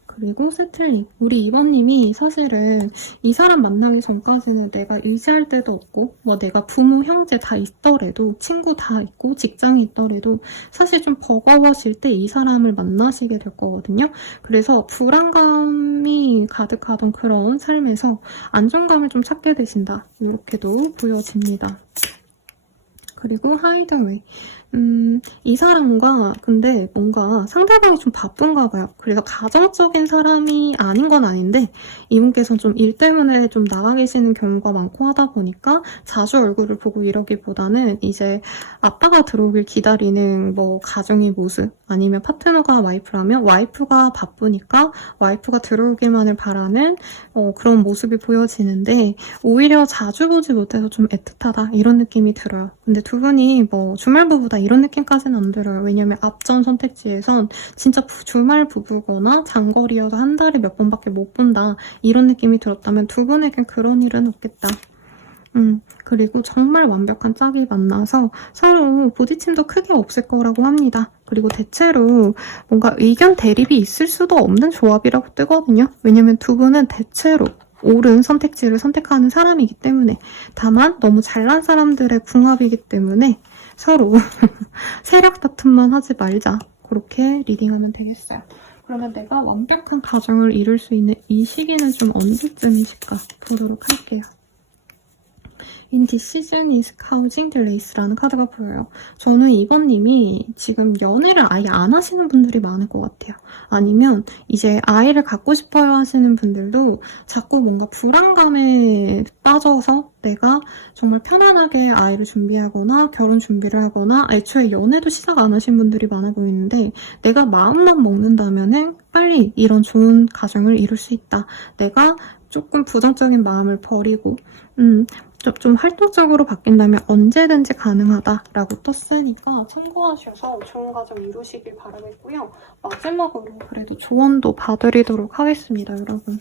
그리고 세틀님. 우리 이번님이 사실은 이 사람 만나기 전까지는 내가 의지할 데도 없고 내가 부모, 형제 다 있더라도 친구 다 있고 직장이 있더라도 사실 좀 버거워질 때 이 사람을 만나시게 될 거거든요. 그래서 불안감이 가득하던 그런 삶에서 안정감을 좀 찾게 되신다. 이렇게도 보여집니다. 그리고 하이드웨이. 이 사람과 근데 뭔가 상대방이 좀 바쁜가 봐요. 그래서 가정적인 사람이 아닌 건 아닌데 이분께서는 좀 일 때문에 좀 나가 계시는 경우가 많고 하다 보니까 자주 얼굴을 보고 이러기보다는 이제 아빠가 들어오길 기다리는 가정의 모습, 아니면 파트너가 와이프라면 와이프가 바쁘니까 와이프가 들어오기만을 바라는 그런 모습이 보여지는데 오히려 자주 보지 못해서 좀 애틋하다 이런 느낌이 들어요. 근데 두 분이 주말 부부다 이런 느낌까지는 안 들어요. 왜냐면 앞전 선택지에선 진짜 주말 부부거나 장거리여서 한 달에 몇 번밖에 못 본다 이런 느낌이 들었다면 두 분에겐 그런 일은 없겠다. 그리고 정말 완벽한 짝이 만나서 서로 부딪힘도 크게 없을 거라고 합니다. 그리고 대체로 뭔가 의견 대립이 있을 수도 없는 조합이라고 뜨거든요. 왜냐면 두 분은 대체로 옳은 선택지를 선택하는 사람이기 때문에, 다만 너무 잘난 사람들의 궁합이기 때문에 서로 세력 다툼만 하지 말자. 그렇게 리딩하면 되겠어요. 그러면 내가 완벽한 가정을 이룰 수 있는 이 시기는 좀 언제쯤이실까 보도록 할게요. In Decision is Causing Delays라는 카드가 보여요. 저는 이번님이 지금 연애를 아예 안 하시는 분들이 많을 것 같아요. 아니면 이제 아이를 갖고 싶어요 하시는 분들도 자꾸 뭔가 불안감에 빠져서 내가 정말 편안하게 아이를 준비하거나 결혼 준비를 하거나 애초에 연애도 시작 안 하신 분들이 많아 보이는데, 내가 마음만 먹는다면은 빨리 이런 좋은 가정을 이룰 수 있다. 내가 조금 부정적인 마음을 버리고 좀 활동적으로 바뀐다면 언제든지 가능하다라고 떴으니까 참고하셔서 좋은 가정 이루시길 바라겠고요. 마지막으로 그래도 조언도 봐드리도록 하겠습니다, 여러분.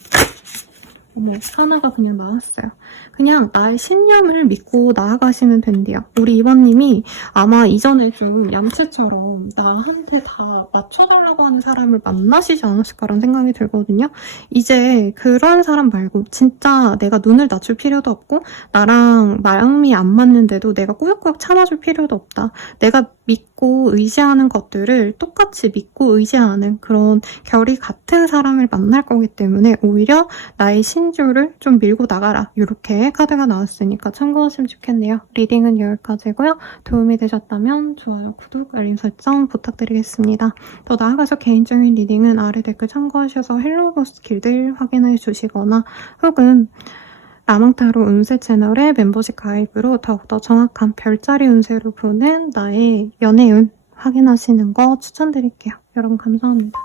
하나가 그냥 나왔어요. 그냥 나의 신념을 믿고 나아가시면 된대요. 우리 이번님이 아마 이전에 좀 얌체처럼 나한테 다 맞춰달라고 하는 사람을 만나시지 않았을까라는 생각이 들거든요. 이제 그런 사람 말고 진짜 내가 눈을 낮출 필요도 없고 나랑 마음이 안 맞는데도 내가 꾸역꾸역 참아줄 필요도 없다. 내가 믿고 의지하는 것들을 똑같이 믿고 의지하는 그런 결이 같은 사람을 만날 거기 때문에 오히려 나의 신조를 좀 밀고 나가라. 이렇게 카드가 나왔으니까 참고하시면 좋겠네요. 리딩은 여기까지고요. 도움이 되셨다면 좋아요, 구독, 알림 설정 부탁드리겠습니다. 더 나아가서 개인적인 리딩은 아래 댓글 참고하셔서 헬로우버스 길들 확인해 주시거나 혹은 라망타로 운세 채널의 멤버십 가입으로 더욱더 정확한 별자리 운세로 보는 나의 연애운 확인하시는 거 추천드릴게요. 여러분 감사합니다.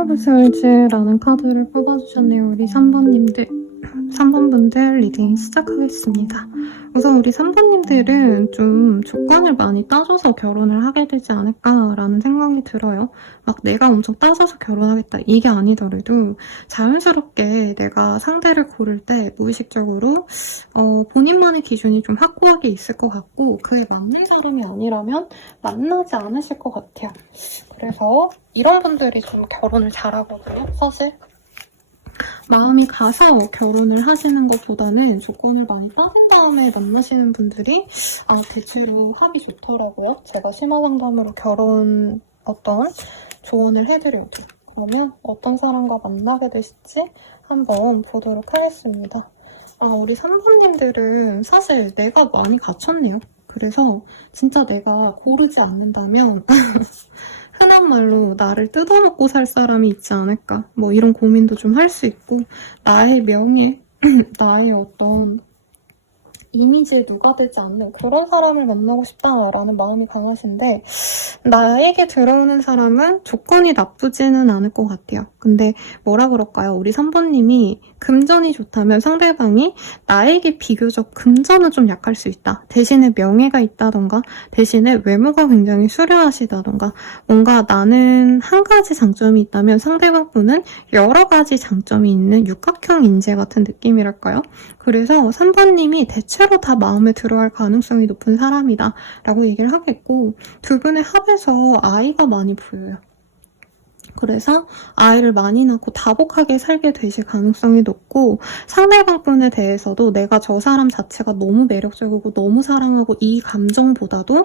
오브 솔즈라는 카드를 뽑아주셨네요. 우리 3번분들 리딩 시작하겠습니다. 우선 우리 3번님들은 좀 조건을 많이 따져서 결혼을 하게 되지 않을까라는 생각이 들어요. 막 내가 엄청 따져서 결혼하겠다 이게 아니더라도 자연스럽게 내가 상대를 고를 때 무의식적으로 본인만의 기준이 좀 확고하게 있을 것 같고 그게 맞는 사람이 아니라면 만나지 않으실 것 같아요. 그래서 이런 분들이 좀 결혼을 잘하거든요, 사실. 마음이 가서 결혼을 하시는 것보다는 조건을 많이 따진 다음에 만나시는 분들이 대체로 합이 좋더라고요. 제가 심화상담으로 결혼 조언을 해드려도 그러면 어떤 사람과 만나게 되실지 한번 보도록 하겠습니다. 우리 3번님들은 사실 내가 많이 갖췄네요. 그래서 진짜 내가 고르지 않는다면 흔한 말로 나를 뜯어먹고 살 사람이 있지 않을까 뭐 이런 고민도 좀 할 수 있고 나의 명예, 나의 어떤 이미지에 누가되지 않는 그런 사람을 만나고 싶다라는 마음이 강하신데 나에게 들어오는 사람은 조건이 나쁘지는 않을 것 같아요. 근데 뭐라 그럴까요? 우리 3번님이 금전이 좋다면 상대방이 나에게 비교적 금전은 좀 약할 수 있다. 대신에 명예가 있다던가 대신에 외모가 굉장히 수려하시다던가 뭔가 나는 한 가지 장점이 있다면 상대방 분은 여러 가지 장점이 있는 육각형 인재 같은 느낌이랄까요? 그래서 3번님이 대체로 다 마음에 들어할 가능성이 높은 사람이다 라고 얘기를 하겠고 두 분의 합에서 아이가 많이 보여요. 그래서 아이를 많이 낳고 다복하게 살게 되실 가능성이 높고 상대방 분에 대해서도 내가 저 사람 자체가 너무 매력적이고 너무 사랑하고 이 감정보다도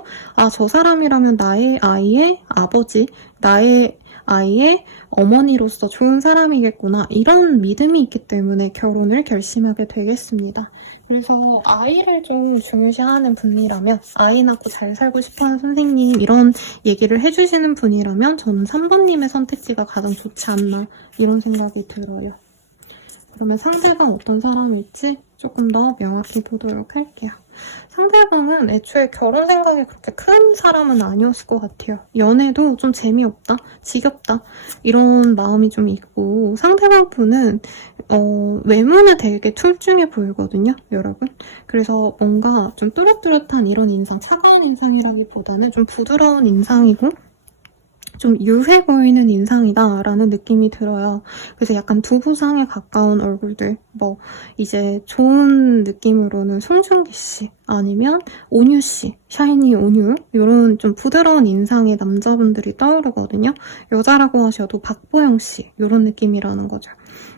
저 사람이라면 나의 아이의 아버지, 나의 아이의 어머니로서 좋은 사람이겠구나 이런 믿음이 있기 때문에 결혼을 결심하게 되겠습니다. 그래서 아이를 좀 중요시하는 분이라면 아이 낳고 잘 살고 싶어하는 선생님 이런 얘기를 해주시는 분이라면 저는 3번님의 선택지가 가장 좋지 않나 이런 생각이 들어요. 그러면 상대방 어떤 사람일지 조금 더 명확히 보도록 할게요. 상대방은 애초에 결혼 생각이 그렇게 큰 사람은 아니었을 것 같아요. 연애도 좀 재미없다, 지겹다 이런 마음이 좀 있고 상대방 분은 외모는 되게 툴중해 보이거든요, 여러분. 그래서 뭔가 좀 뚜렷뚜렷한 이런 인상, 차가운 인상이라기보다는 좀 부드러운 인상이고 좀 유해 보이는 인상이다라는 느낌이 들어요. 그래서 약간 두부상에 가까운 얼굴들, 뭐 이제 좋은 느낌으로는 송중기 씨 아니면 온유 씨, 샤이니 온유 이런 좀 부드러운 인상의 남자분들이 떠오르거든요. 여자라고 하셔도 박보영 씨 이런 느낌이라는 거죠.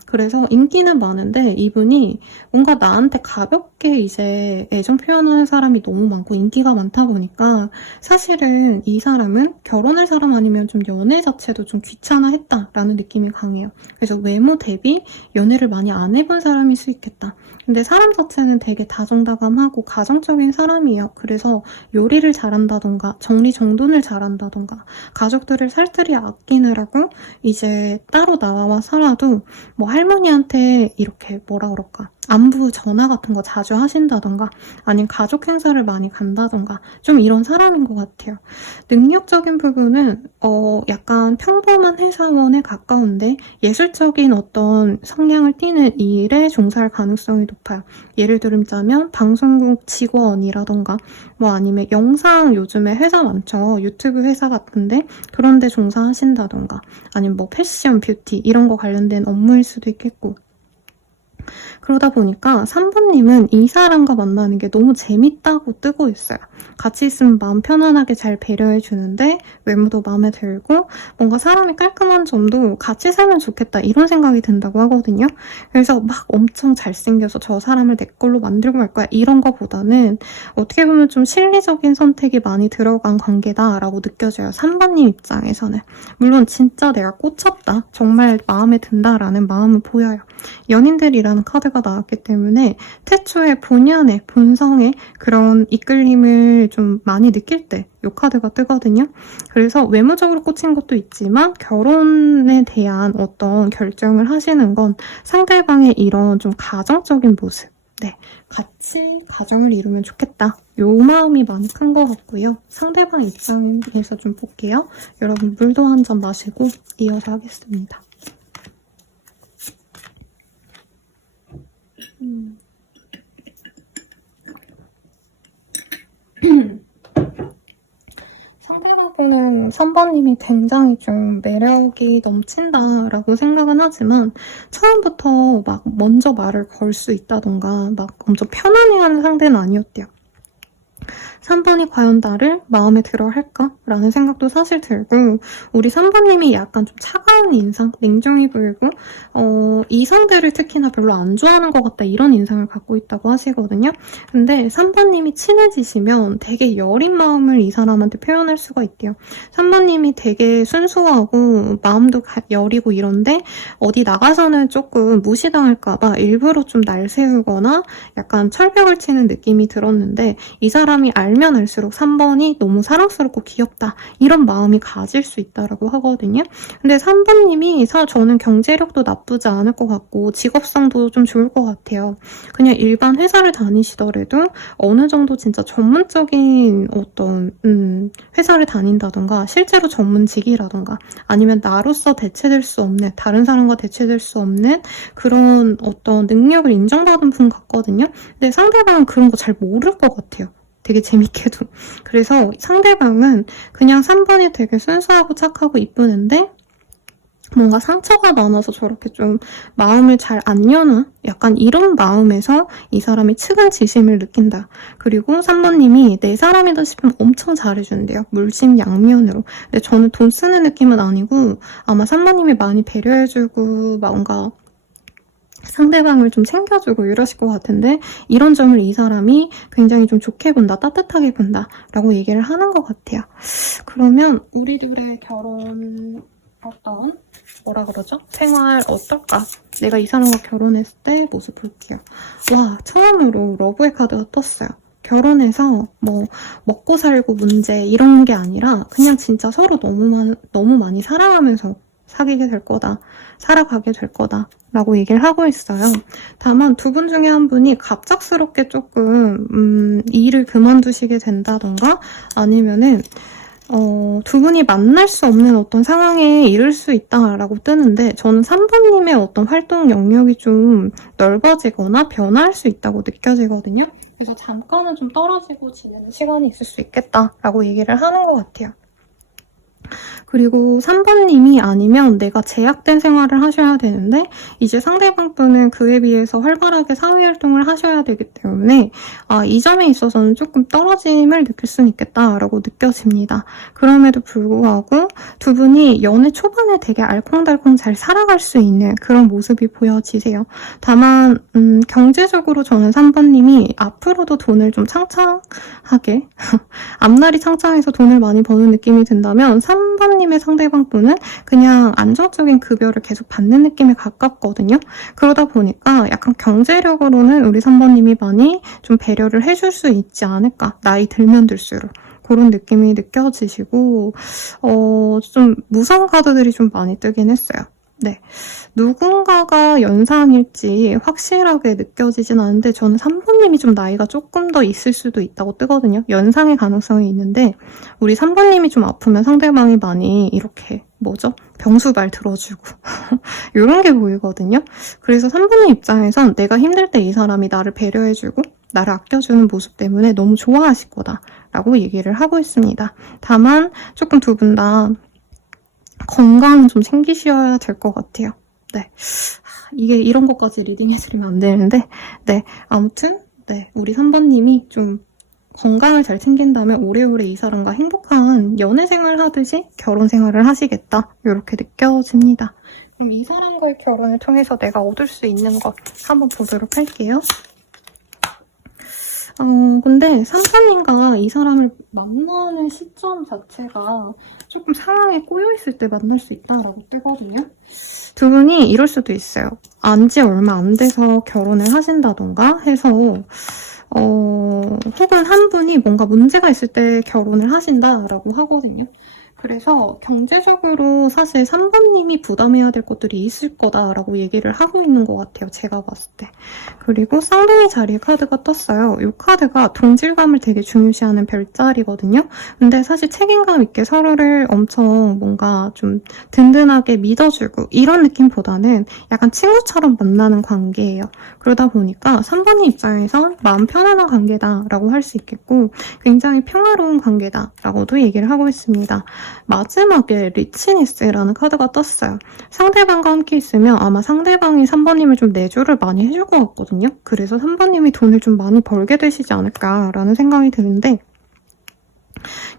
그래서 인기는 많은데 이분이 뭔가 나한테 가볍게 이제 애정 표현하는 사람이 너무 많고 인기가 많다 보니까 사실은 이 사람은 결혼할 사람 아니면 좀 연애 자체도 좀 귀찮아했다라는 느낌이 강해요. 그래서 외모 대비 연애를 많이 안 해본 사람일 수 있겠다. 근데 사람 자체는 되게 다정다감하고 가정적인 사람이에요. 그래서 요리를 잘한다던가 정리정돈을 잘한다던가 가족들을 살뜰히 아끼느라고 이제 따로 나와 살아도 뭐 할머니한테 이렇게 뭐라 그럴까 안부 전화 같은 거 자주 하신다던가 아니면 가족 행사를 많이 간다던가 좀 이런 사람인 것 같아요. 능력적인 부분은 약간 평범한 회사원에 가까운데 예술적인 어떤 성향을 띠는 일에 종사할 가능성이 높아요. 예를 들자면 방송국 직원이라던가 뭐 아니면 영상 요즘에 회사 많죠. 유튜브 회사 같은데 그런 데 종사하신다던가 아니면 뭐 패션, 뷰티 이런 거 관련된 업무일 수도 있겠고 그러다 보니까 3번님은 이 사람과 만나는 게 너무 재밌다고 뜨고 있어요. 같이 있으면 마음 편안하게 잘 배려해 주는데 외모도 마음에 들고 뭔가 사람이 깔끔한 점도 같이 살면 좋겠다 이런 생각이 든다고 하거든요. 그래서 막 엄청 잘생겨서 저 사람을 내 걸로 만들고 말 거야 이런 거보다는 어떻게 보면 좀 실리적인 선택이 많이 들어간 관계다라고 느껴져요. 3번님 입장에서는. 물론 진짜 내가 꽂혔다 정말 마음에 든다라는 마음은 보여요. 연인들이라는 카드가 나왔기 때문에 태초에 본연의 본성의 그런 이끌림을 좀 많이 느낄 때 이 카드가 뜨거든요. 그래서 외모적으로 꽂힌 것도 있지만 결혼에 대한 어떤 결정을 하시는 건 상대방의 이런 좀 가정적인 모습 같이 가정을 이루면 좋겠다. 요 마음이 많이 큰 것 같고요. 상대방 입장에서 좀 볼게요. 여러분 물도 한 잔 마시고 이어서 하겠습니다. 3번님이 굉장히 좀 매력이 넘친다라고 생각은 하지만 처음부터 막 먼저 말을 걸 수 있다던가 막 엄청 편안해하는 상대는 아니었대요. 3번이 과연 나를 마음에 들어 할까? 라는 생각도 사실 들고, 우리 3번님이 약간 좀 차가운 인상, 냉정해 보이고, 이 상대를 특히나 별로 안 좋아하는 것 같다, 이런 인상을 갖고 있다고 하시거든요. 근데 3번님이 친해지시면 되게 여린 마음을 이 사람한테 표현할 수가 있대요. 3번님이 되게 순수하고, 마음도 여리고 이런데, 어디 나가서는 조금 무시당할까봐 일부러 좀 날 세우거나, 약간 철벽을 치는 느낌이 들었는데, 이 사람이 알면 알수록 3번이 너무 사랑스럽고 귀엽다 이런 마음이 가질 수 있다라고 하거든요. 근데 3번님이 저는 경제력도 나쁘지 않을 것 같고 직업성도 좀 좋을 것 같아요. 그냥 일반 회사를 다니시더라도 어느 정도 진짜 전문적인 어떤 회사를 다닌다던가 실제로 전문직이라던가 아니면 나로서 대체될 수 없는 다른 사람과 대체될 수 없는 그런 어떤 능력을 인정받은 분 같거든요. 근데 상대방은 그런 거 잘 모를 것 같아요. 되게 재밌게도. 그래서 상대방은 그냥 3번이 되게 순수하고 착하고 이쁘는데 뭔가 상처가 많아서 저렇게 좀 마음을 잘 안 여는 약간 이런 마음에서 이 사람이 측은지심을 느낀다. 그리고 3번님이 내 사람이다 싶으면 엄청 잘해준대요. 물심양면으로. 근데 저는 돈 쓰는 느낌은 아니고 아마 3번님이 많이 배려해주고 뭔가 상대방을 좀 챙겨주고 이러실 것 같은데 이런 점을 이 사람이 굉장히 좀 좋게 본다, 따뜻하게 본다 라고 얘기를 하는 것 같아요. 그러면 우리들의 결혼 뭐라 그러죠? 생활 어떨까? 내가 이 사람과 결혼했을 때 모습 볼게요. 와, 처음으로 러브의 카드가 떴어요. 결혼해서 뭐 먹고 살고 문제 이런 게 아니라 그냥 진짜 서로 너무 많이 사랑하면서 사귀게 될 거다. 살아가게 될 거다. 라고 얘기를 하고 있어요. 다만 두 분 중에 한 분이 갑작스럽게 조금 일을 그만두시게 된다던가 아니면은 두 분이 만날 수 없는 어떤 상황에 이를 수 있다라고 뜨는데 저는 3번님의 어떤 활동 영역이 좀 넓어지거나 변화할 수 있다고 느껴지거든요. 그래서 잠깐은 좀 떨어지고 지내는 시간이 있을 수 있겠다라고 얘기를 하는 것 같아요. 그리고 3번님이 아니면 내가 제약된 생활을 하셔야 되는데 이제 상대방 분은 그에 비해서 활발하게 사회활동을 하셔야 되기 때문에 이 점에 있어서는 조금 떨어짐을 느낄 수는 있겠다라고 느껴집니다. 그럼에도 불구하고 두 분이 연애 초반에 되게 알콩달콩 잘 살아갈 수 있는 그런 모습이 보여지세요. 다만 경제적으로 저는 3번님이 앞으로도 돈을 좀 창창하게 앞날이 창창해서 돈을 많이 버는 느낌이 든다면 3번님의 상대방 분은 그냥 안정적인 급여를 계속 받는 느낌에 가깝거든요. 그러다 보니까 약간 경제력으로는 우리 3번님이 많이 좀 배려를 해줄 수 있지 않을까. 나이 들면 들수록. 그런 느낌이 느껴지시고 좀 무서운 카드들이 좀 많이 뜨긴 했어요. 네, 누군가가 연상일지 확실하게 느껴지진 않은데 저는 3번님이 좀 나이가 조금 더 있을 수도 있다고 뜨거든요. 연상의 가능성이 있는데 우리 3번님이 좀 아프면 상대방이 많이 이렇게 병수발 들어주고 이런 게 보이거든요. 그래서 3번님 입장에선 내가 힘들 때 이 사람이 나를 배려해주고 나를 아껴주는 모습 때문에 너무 좋아하실 거다라고 얘기를 하고 있습니다. 다만 조금 두 분 다 건강은 좀 챙기셔야 될 것 같아요. 네. 이게 이런 것까지 리딩해드리면 안 되는데, 네. 아무튼, 네. 우리 3번님이 좀 건강을 잘 챙긴다면 오래오래 이 사람과 행복한 연애 생활 하듯이 결혼 생활을 하시겠다. 이렇게 느껴집니다. 그럼 이 사람과의 결혼을 통해서 내가 얻을 수 있는 것 한번 보도록 할게요. 근데 3번님과 이 사람을 만나는 시점 자체가 조금 상황에 꼬여있을 때 만날 수 있다라고 뜨거든요. 두 분이 이럴 수도 있어요. 안지 얼마 안 돼서 결혼을 하신다던가 해서 혹은 한 분이 뭔가 문제가 있을 때 결혼을 하신다라고 하거든요. 그래서 경제적으로 사실 3번님이 부담해야 될 것들이 있을 거다라고 얘기를 하고 있는 것 같아요. 제가 봤을 때. 그리고 쌍둥이 자리에 카드가 떴어요. 이 카드가 동질감을 되게 중요시하는 별자리거든요. 근데 사실 책임감 있게 서로를 엄청 뭔가 좀 든든하게 믿어주고 이런 느낌보다는 약간 친구처럼 만나는 관계예요. 그러다 보니까 3번님 입장에서 마음 편안한 관계다라고 할 수 있겠고 굉장히 평화로운 관계다라고도 얘기를 하고 있습니다. 마지막에 리치니스라는 카드가 떴어요. 상대방과 함께 있으면 아마 상대방이 3번님을 좀 내조를 많이 해줄 것 같거든요. 그래서 3번님이 돈을 좀 많이 벌게 되시지 않을까라는 생각이 드는데,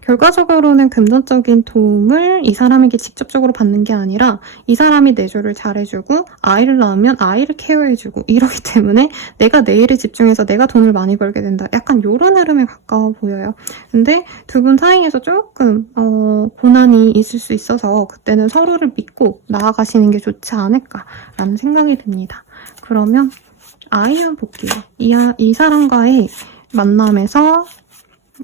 결과적으로는 금전적인 도움을 이 사람에게 직접적으로 받는 게 아니라 이 사람이 내조를 잘해주고 아이를 낳으면 아이를 케어해주고 이러기 때문에 내가 내 일에 집중해서 내가 돈을 많이 벌게 된다. 약간 이런 흐름에 가까워 보여요. 근데 두 분 사이에서 조금 고난이 있을 수 있어서 그때는 서로를 믿고 나아가시는 게 좋지 않을까라는 생각이 듭니다. 그러면 아이만 볼게요. 이 사람과의 만남에서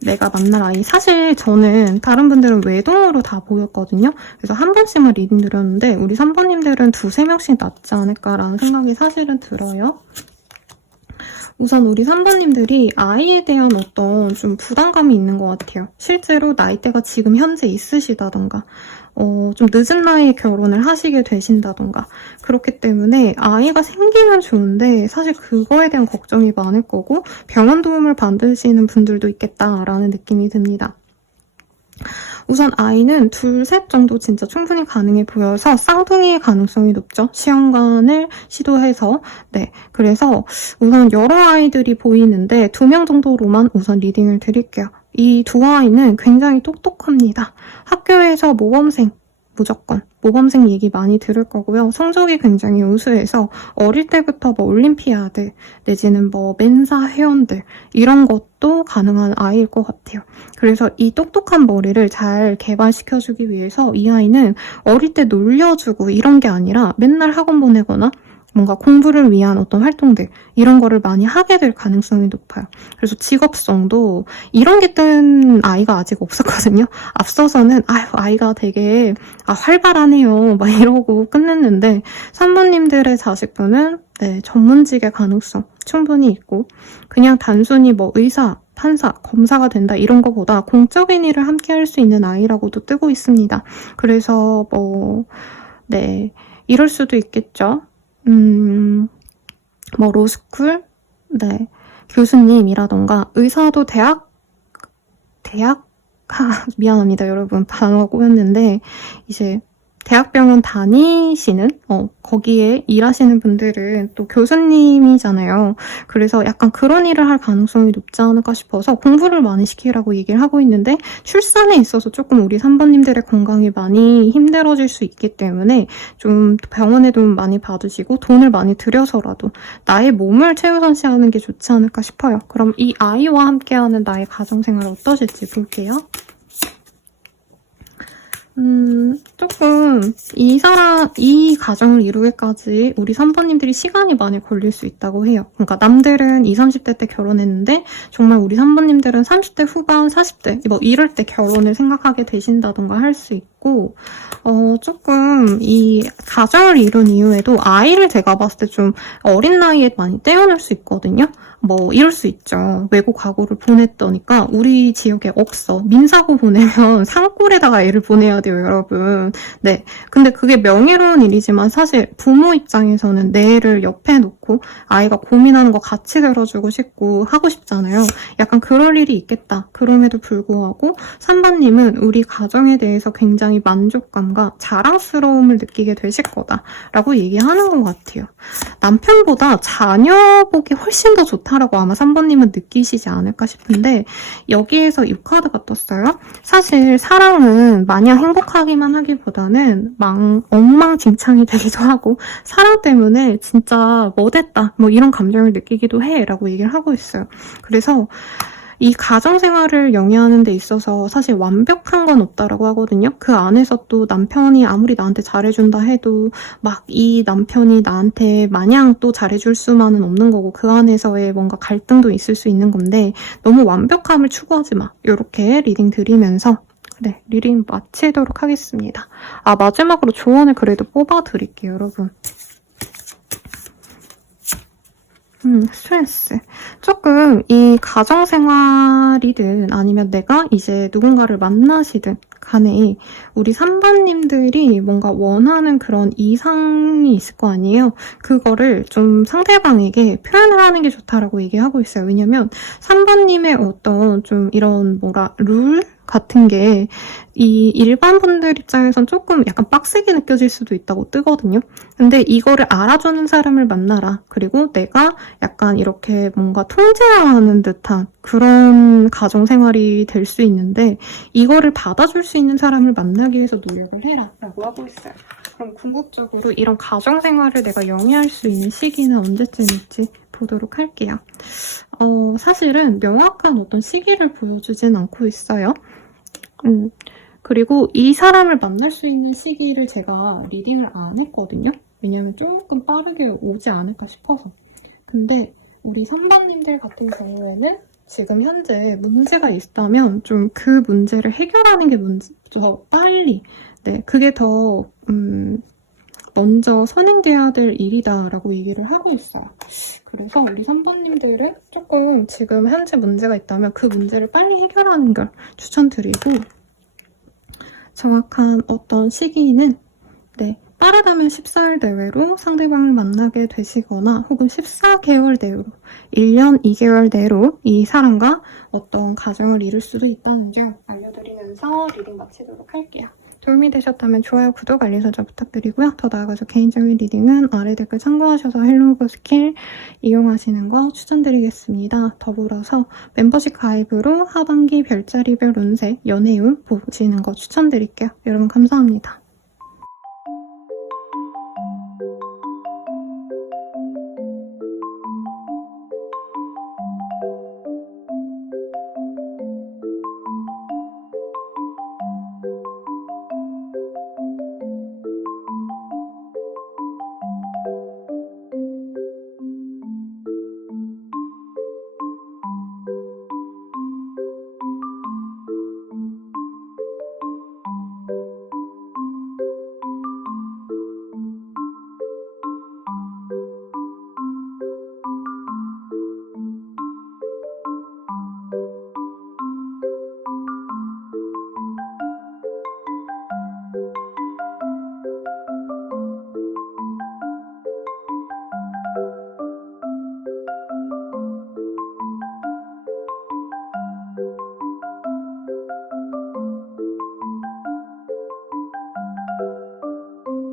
내가 만날 아이. 사실 저는 다른 분들은 외동으로 다 보였거든요. 그래서 한 번씩만 리딩 드렸는데 우리 3번님들은 2-3명씩 낫지 않을까라는 생각이 사실은 들어요. 우선 우리 3번님들이 아이에 대한 어떤 좀 부담감이 있는 것 같아요. 실제로 나이대가 지금 현재 있으시다던가 좀 늦은 나이에 결혼을 하시게 되신다던가 그렇기 때문에 아이가 생기면 좋은데 사실 그거에 대한 걱정이 많을 거고 병원 도움을 받으시는 분들도 있겠다라는 느낌이 듭니다. 우선 아이는 2, 3 정도 진짜 충분히 가능해 보여서 쌍둥이의 가능성이 높죠. 시험관을 시도해서. 네, 그래서 우선 여러 아이들이 보이는데 2명 정도로만 우선 리딩을 드릴게요. 이 두 아이는 굉장히 똑똑합니다. 학교에서 모범생, 무조건 모범생 얘기 많이 들을 거고요. 성적이 굉장히 우수해서 어릴 때부터 뭐 올림피아드 내지는 뭐 멘사 회원들 이런 것도 가능한 아이일 것 같아요. 그래서 이 똑똑한 머리를 잘 개발시켜주기 위해서 이 아이는 어릴 때 놀려주고 이런 게 아니라 맨날 학원 보내거나 뭔가 공부를 위한 어떤 활동들 이런 거를 많이 하게 될 가능성이 높아요. 그래서 직업성도 이런 게 뜬 아이가 아직 없었거든요. 앞서서는 아이가 되게 활발하네요 막 이러고 끝냈는데 3번님들의 자식분은 네, 전문직의 가능성 충분히 있고 그냥 단순히 뭐 의사, 판사, 검사가 된다 이런 거보다 공적인 일을 함께 할 수 있는 아이라고도 뜨고 있습니다. 그래서 네, 이럴 수도 있겠죠. 뭐 로스쿨, 네, 교수님이라던가 의사도 미안합니다 여러분 단어가 꼬였는데 이제 대학병원 다니시는 거기에 일하시는 분들은 또 교수님이잖아요. 그래서 약간 그런 일을 할 가능성이 높지 않을까 싶어서 공부를 많이 시키라고 얘기를 하고 있는데 출산에 있어서 조금 우리 3번님들의 건강이 많이 힘들어질 수 있기 때문에 좀 병원에 도움 많이 받으시고 돈을 많이 들여서라도 나의 몸을 최우선시하는 게 좋지 않을까 싶어요. 그럼 이 아이와 함께하는 나의 가정생활 어떠실지 볼게요. 조금 이 가정을 이루기까지 우리 3번님들이 시간이 많이 걸릴 수 있다고 해요. 그러니까 남들은 20, 30대 때 결혼했는데 정말 우리 3번님들은 30대 후반, 40대 뭐 이럴 때 결혼을 생각하게 되신다던가 할 수 있고 조금 이 가정을 이룬 이후에도 아이를 제가 봤을 때 좀 어린 나이에 많이 떼어낼 수 있거든요. 뭐 이럴 수 있죠. 외국 가구를 보냈더니까 우리 지역에 없어. 민사고 보내면 산골에다가 애를 보내야 돼요, 여러분. 네. 근데 그게 명예로운 일이지만 사실 부모 입장에서는 내 애를 옆에 놓고 아이가 고민하는 거 같이 들어주고 싶고 하고 싶잖아요. 약간 그럴 일이 있겠다. 그럼에도 불구하고 3번님은 우리 가정에 대해서 굉장히 만족감과 자랑스러움을 느끼게 되실 거다라고 얘기하는 것 같아요. 남편보다 자녀복이 훨씬 더 좋다라고 아마 3번님은 느끼시지 않을까 싶은데 여기에서 이 카드가 떴어요. 사실 사랑은 마냥 행복하기만 하기보다는 엉망진창이 되기도 하고 사랑 때문에 진짜 뭐됐다 뭐 이런 감정을 느끼기도 해 라고 얘기를 하고 있어요. 그래서 이 가정생활을 영위하는 데 있어서 사실 완벽한 건 없다라고 하거든요. 그 안에서 또 남편이 아무리 나한테 잘해준다 해도 막 이 남편이 나한테 마냥 또 잘해줄 수만은 없는 거고 그 안에서의 뭔가 갈등도 있을 수 있는 건데 너무 완벽함을 추구하지 마. 이렇게 리딩 드리면서 네, 리딩 마치도록 하겠습니다. 마지막으로 조언을 그래도 뽑아드릴게요, 여러분. 스트레스. 조금 이 가정생활이든 아니면 내가 이제 누군가를 만나시든 간에 우리 3번님들이 뭔가 원하는 그런 이상이 있을 거 아니에요. 그거를 좀 상대방에게 표현을 하는 게 좋다라고 얘기하고 있어요. 왜냐면 3번님의 어떤 좀 이런 룰? 같은 게 이 일반 분들 입장에선 조금 약간 빡세게 느껴질 수도 있다고 뜨거든요. 근데 이거를 알아주는 사람을 만나라. 그리고 내가 약간 이렇게 뭔가 통제하는 듯한 그런 가정생활이 될 수 있는데 이거를 받아줄 수 있는 사람을 만나기 위해서 노력을 해라 라고 하고 있어요. 그럼 궁극적으로 이런 가정생활을 내가 영위할 수 있는 시기는 언제쯤일지 보도록 할게요. 사실은 명확한 어떤 시기를 보여주진 않고 있어요. 그리고 이 사람을 만날 수 있는 시기를 제가 리딩을 안 했거든요. 왜냐면 조금 빠르게 오지 않을까 싶어서. 근데 우리 선반님들 같은 경우에는 지금 현재 문제가 있다면 좀 그 문제를 해결하는 게 먼저 빨리, 네, 그게 더 먼저 선행돼야 될 일이다라고 얘기를 하고 있어요. 그래서 우리 선반님들은 조금 지금 현재 문제가 있다면 그 문제를 빨리 해결하는 걸 추천드리고 정확한 어떤 시기는 네, 빠르다면 14일 내외로 상대방을 만나게 되시거나 혹은 14개월 내로 1년 2개월 내로 이 사람과 어떤 가정을 이룰 수도 있다는 점 알려드리면서 리딩 마치도록 할게요. 도움이 되셨다면 좋아요, 구독, 알림 설정 부탁드리고요. 더 나아가서 개인적인 리딩은 아래 댓글 참고하셔서 헬로우브 스킬 이용하시는 거 추천드리겠습니다. 더불어서 멤버십 가입으로 하반기 별자리별 운세, 연애운 보시는 거 추천드릴게요. 여러분 감사합니다.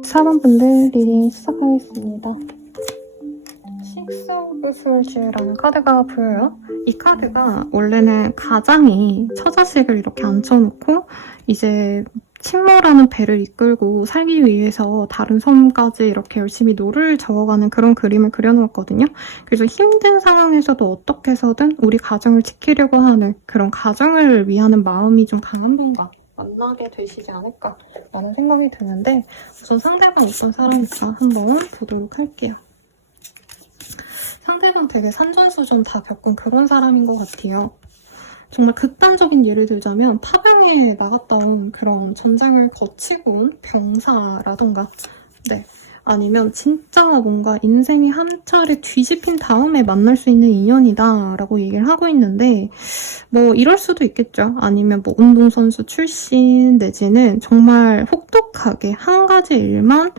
사방분들 리딩 시작하겠습니다. 식스 오브 솔즈라는 카드가 보여요. 이 카드가 원래는 가장이 처자식을 이렇게 앉혀놓고 이제 침몰하는 배를 이끌고 살기 위해서 다른 섬까지 이렇게 열심히 노를 저어가는 그런 그림을 그려놓았거든요. 그래서 힘든 상황에서도 어떻게 해서든 우리 가정을 지키려고 하는 그런 가정을 위하는 마음이 좀 강한 분과 만나게 되시지 않을까라는 생각이 드는데 우선 상대방 어떤 사람일까 한번 보도록 할게요. 상대방 되게 산전수전 다 겪은 그런 사람인 것 같아요. 정말 극단적인 예를 들자면 파병에 나갔다 온 그런 전쟁을 거치고 온 병사라던가 네, 아니면 진짜 뭔가 인생이 한 차례 뒤집힌 다음에 만날 수 있는 인연이다 라고 얘기를 하고 있는데 뭐 이럴 수도 있겠죠. 아니면 뭐 운동선수 출신 내지는 정말 혹독하게 한 가지 일만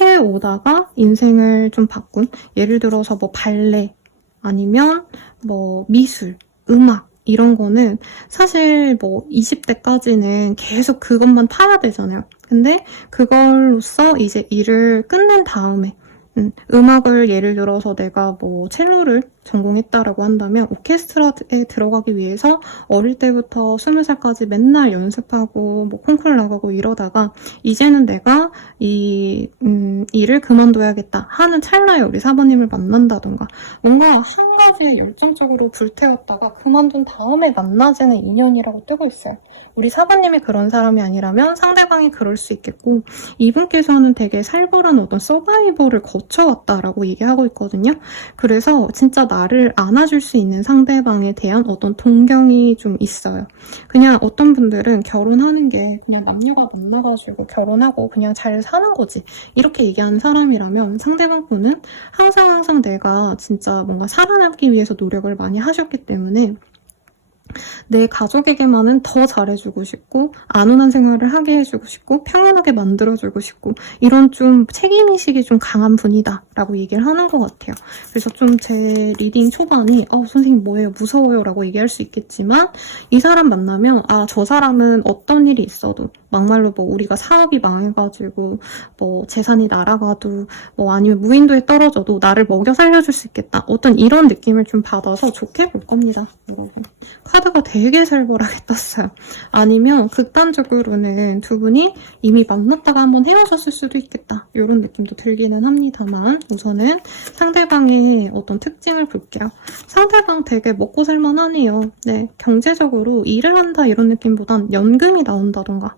해오다가 인생을 좀 바꾼 예를 들어서 뭐 발레 아니면 뭐 미술, 음악 이런 거는 사실 뭐 20대까지는 계속 그것만 파야 되잖아요. 근데 그걸로써 이제 일을 끝낸 다음에 음악을 예를 들어서 내가 뭐 첼로를 전공했다라고 한다면 오케스트라에 들어가기 위해서 어릴 때부터 20살까지 맨날 연습하고 뭐 콩쿠르 나가고 이러다가 이제는 내가 이 일을 그만둬야겠다 하는 찰나에 우리 사부님을 만난다던가 뭔가 한 가지에 열정적으로 불태웠다가 그만둔 다음에 만나지는 인연이라고 뜨고 있어요. 우리 사부님이 그런 사람이 아니라면 상대방이 그럴 수 있겠고 이분께서는 되게 살벌한 어떤 서바이벌을 거쳐왔다라고 얘기하고 있거든요. 그래서 진짜 나를 안아줄 수 있는 상대방에 대한 어떤 동경이 좀 있어요. 그냥 어떤 분들은 결혼하는 게 그냥 남녀가 만나가지고 결혼하고 그냥 잘 사는 거지 이렇게 얘기하는 사람이라면 상대방 분은 항상 내가 진짜 뭔가 살아남기 위해서 노력을 많이 하셨기 때문에 내 가족에게만은 더 잘해주고 싶고 안온한 생활을 하게 해주고 싶고 평온하게 만들어주고 싶고 이런 좀 책임의식이 좀 강한 분이다 라고 얘기를 하는 것 같아요. 그래서 좀 제 리딩 초반이 선생님 뭐예요? 무서워요? 라고 얘기할 수 있겠지만 이 사람 만나면 저 사람은 어떤 일이 있어도 막말로 뭐 우리가 사업이 망해가지고 뭐 재산이 날아가도 뭐 아니면 무인도에 떨어져도 나를 먹여 살려줄 수 있겠다. 어떤 이런 느낌을 좀 받아서 좋게 볼 겁니다, 여러분. 카드가 되게 살벌하게 떴어요. 아니면 극단적으로는 두 분이 이미 만났다가 한번 헤어졌을 수도 있겠다. 이런 느낌도 들기는 합니다만 우선은 상대방의 어떤 특징을 볼게요. 상대방 되게 먹고 살만하네요. 네, 경제적으로 일을 한다 이런 느낌보단 연금이 나온다던가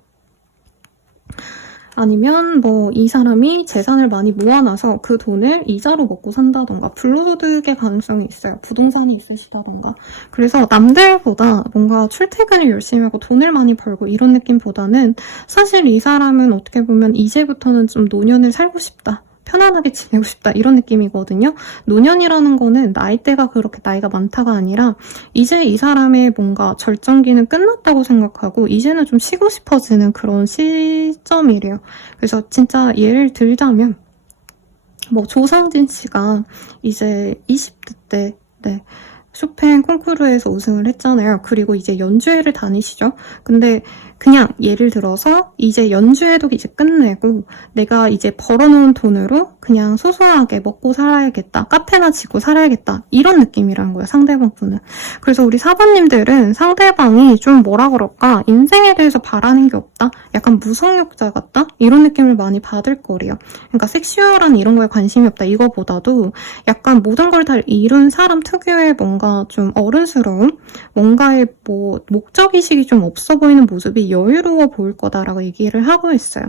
아니면 뭐 이 사람이 재산을 많이 모아놔서 그 돈을 이자로 먹고 산다던가 불로소득의 가능성이 있어요. 부동산이 있으시다던가. 그래서 남들보다 뭔가 출퇴근을 열심히 하고 돈을 많이 벌고 이런 느낌보다는 사실 이 사람은 어떻게 보면 이제부터는 좀 노년을 살고 싶다. 편안하게 지내고 싶다 이런 느낌이거든요. 노년이라는 거는 나이대가 그렇게 나이가 많다가 아니라 이제 이 사람의 뭔가 절정기는 끝났다고 생각하고 이제는 좀 쉬고 싶어지는 그런 시점이래요. 그래서 진짜 예를 들자면 뭐 조성진 씨가 이제 20대 때 쇼팽 콩쿠르에서 우승을 했잖아요. 그리고 이제 연주회를 다니시죠. 근데 그냥 예를 들어서 이제 연주회도 이제 끝내고 내가 이제 벌어놓은 돈으로 그냥 소소하게 먹고 살아야겠다. 카페나 지고 살아야겠다. 이런 느낌이라는 거예요. 상대방 분은. 그래서 우리 사부님들은 상대방이 좀 뭐라 그럴까? 인생에 대해서 바라는 게 없다? 약간 무성욕자 같다? 이런 느낌을 많이 받을 거래요. 그러니까 섹슈얼한 이런 거에 관심이 없다. 이거보다도 약간 모든 걸 다 이룬 사람 특유의 뭔가 좀 어른스러움? 뭔가의 뭐 목적의식이 좀 없어 보이는 모습이 여유로워 보일 거다라고 얘기를 하고 있어요.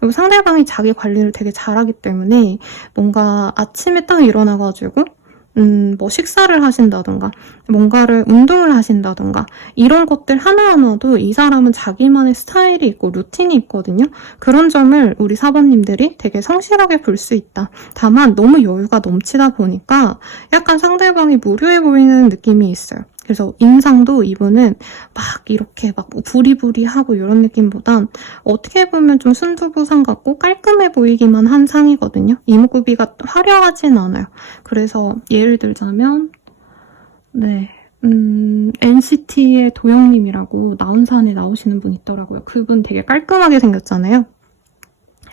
그리고 상대방이 자기 관리를 되게 잘하기 때문에 뭔가 아침에 딱 일어나가지고 뭐 식사를 하신다던가 뭔가를 운동을 하신다던가 이런 것들 하나하나도 이 사람은 자기만의 스타일이 있고 루틴이 있거든요. 그런 점을 우리 사번님들이 되게 성실하게 볼 수 있다. 다만 너무 여유가 넘치다 보니까 약간 상대방이 무료해 보이는 느낌이 있어요. 그래서 인상도 이분은 막 이렇게 막 부리부리하고 이런 느낌보단 어떻게 보면 좀 순두부상 같고 깔끔해 보이기만 한 상이거든요. 이목구비가 화려하진 않아요. 그래서 예를 들자면 NCT의 도영님이라고 나온산에 나오시는 분 있더라고요. 그분 되게 깔끔하게 생겼잖아요.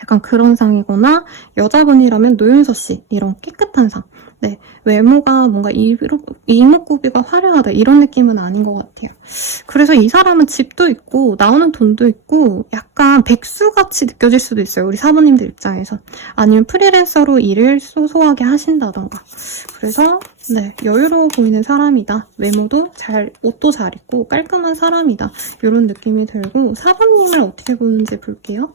약간 그런 상이거나 여자분이라면 노윤서 씨 이런 깨끗한 상. 네, 외모가 뭔가 이목구비가 화려하다 이런 느낌은 아닌 것 같아요. 그래서 이 사람은 집도 있고 나오는 돈도 있고 약간 백수같이 느껴질 수도 있어요. 우리 사모님들 입장에서. 아니면 프리랜서로 일을 소소하게 하신다던가. 그래서 여유로워 보이는 사람이다. 외모도 옷도 잘 입고 깔끔한 사람이다. 이런 느낌이 들고 사모님을 어떻게 보는지 볼게요.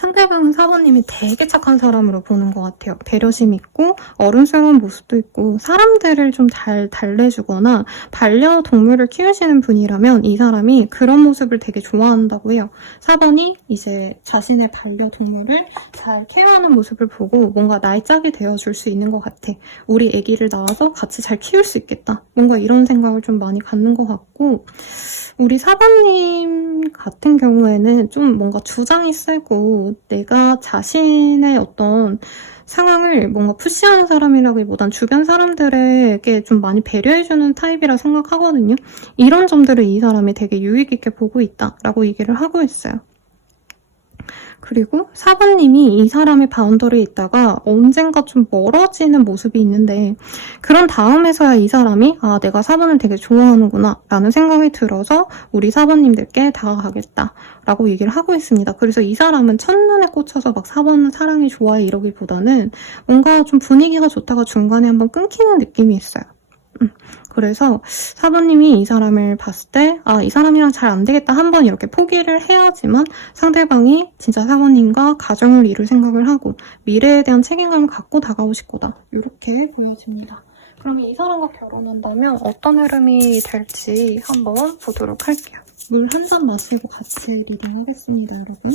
상대방은 사모님이 되게 착한 사람으로 보는 것 같아요. 배려심 있고 어른스러운 모습도 있고 사람들을 좀 잘 달래주거나 반려동물을 키우시는 분이라면 이 사람이 그런 모습을 되게 좋아한다고 해요. 4번이 이제 자신의 반려동물을 잘 케어하는 모습을 보고 뭔가 나의 짝이 되어줄 수 있는 것 같아. 우리 아기를 낳아서 같이 잘 키울 수 있겠다. 뭔가 이런 생각을 좀 많이 갖는 것 같고 우리 4번님 같은 경우에는 좀 뭔가 주장이 세고 내가 자신의 어떤 상황을 뭔가 푸시하는 사람이라기보단 주변 사람들에게 좀 많이 배려해주는 타입이라 생각하거든요. 이런 점들을 이 사람이 되게 유익 있게 보고 있다라고 얘기를 하고 있어요. 그리고 4번님이 이 사람의 바운더리에 있다가 언젠가 좀 멀어지는 모습이 있는데 그런 다음에서야 이 사람이 내가 4번을 되게 좋아하는구나 라는 생각이 들어서 우리 4번님들께 다가가겠다 라고 얘기를 하고 있습니다. 그래서 이 사람은 첫눈에 꽂혀서 막 4번은 사랑이 좋아해 이러기보다는 뭔가 좀 분위기가 좋다가 중간에 한번 끊기는 느낌이 있어요. 그래서 사부님이 이 사람을 봤을 때 이 사람이랑 잘 안 되겠다 한번 이렇게 포기를 해야지만 상대방이 진짜 사부님과 가정을 이룰 생각을 하고 미래에 대한 책임감을 갖고 다가오실 거다. 이렇게 보여집니다. 그럼 이 사람과 결혼한다면 어떤 흐름이 될지 한번 보도록 할게요. 물 한 잔 마시고 같이 리딩하겠습니다, 여러분.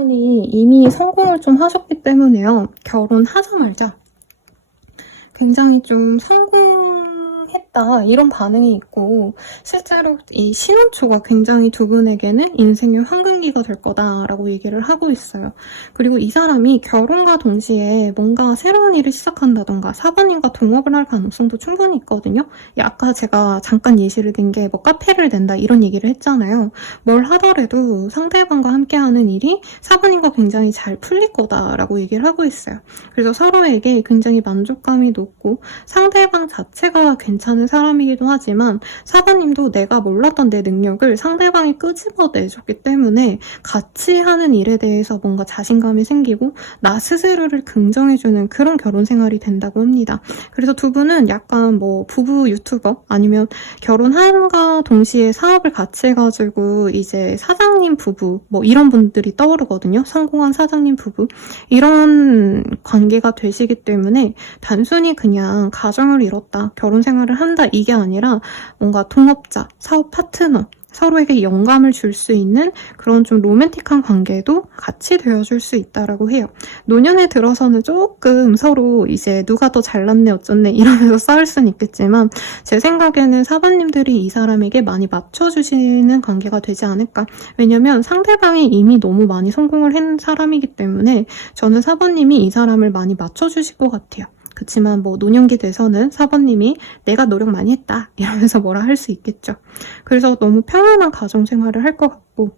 분이 이미 성공을 좀 하셨기 때문에요. 결혼하자마자 굉장히 좀 성공했다 이런 반응이 있고 실제로 이 신혼초가 굉장히 두 분에게는 인생의 황금기가 될 거다라고 얘기를 하고 있어요. 그리고 이 사람이 결혼과 동시에 뭔가 새로운 일을 시작한다던가 사부님과 동업을 할 가능성도 충분히 있거든요. 아까 제가 잠깐 예시를 든 게 뭐 카페를 낸다 이런 얘기를 했잖아요. 뭘 하더라도 상대방과 함께하는 일이 사부님과 굉장히 잘 풀릴 거다라고 얘기를 하고 있어요. 그래서 서로에게 굉장히 만족감이 높고 상대방 자체가 괜찮은 사람이기도 하지만 사부님도 내가 몰랐던 내 능력을 상대방이 끄집어내줬기 때문에 같이 하는 일에 대해서 뭔가 자신감이 생기고 나 스스로를 긍정해주는 그런 결혼 생활이 된다고 합니다. 그래서 두 분은 약간 뭐 부부 유튜버 아니면 결혼함과 동시에 사업을 같이 해가지고 이제 사장님 부부 뭐 이런 분들이 떠오르거든요. 성공한 사장님 부부 이런 관계가 되시기 때문에 단순히 그냥 가정을 이뤘다, 결혼 생활을 한다 이게 아니라 뭔가 동업자, 사업 파트너 서로에게 영감을 줄 수 있는 그런 좀 로맨틱한 관계도 같이 되어줄 수 있다라고 해요. 노년에 들어서는 조금 서로 이제 누가 더 잘났네 어쩌네 이러면서 싸울 수는 있겠지만 제 생각에는 사부님들이 이 사람에게 많이 맞춰주시는 관계가 되지 않을까. 왜냐면 상대방이 이미 너무 많이 성공을 한 사람이기 때문에 저는 사부님이 이 사람을 많이 맞춰주실 것 같아요. 그치만 뭐 노년기 돼서는 사부님이 내가 노력 많이 했다 이러면서 뭐라 할 수 있겠죠. 그래서 너무 평안한 가정 생활을 할 것 같고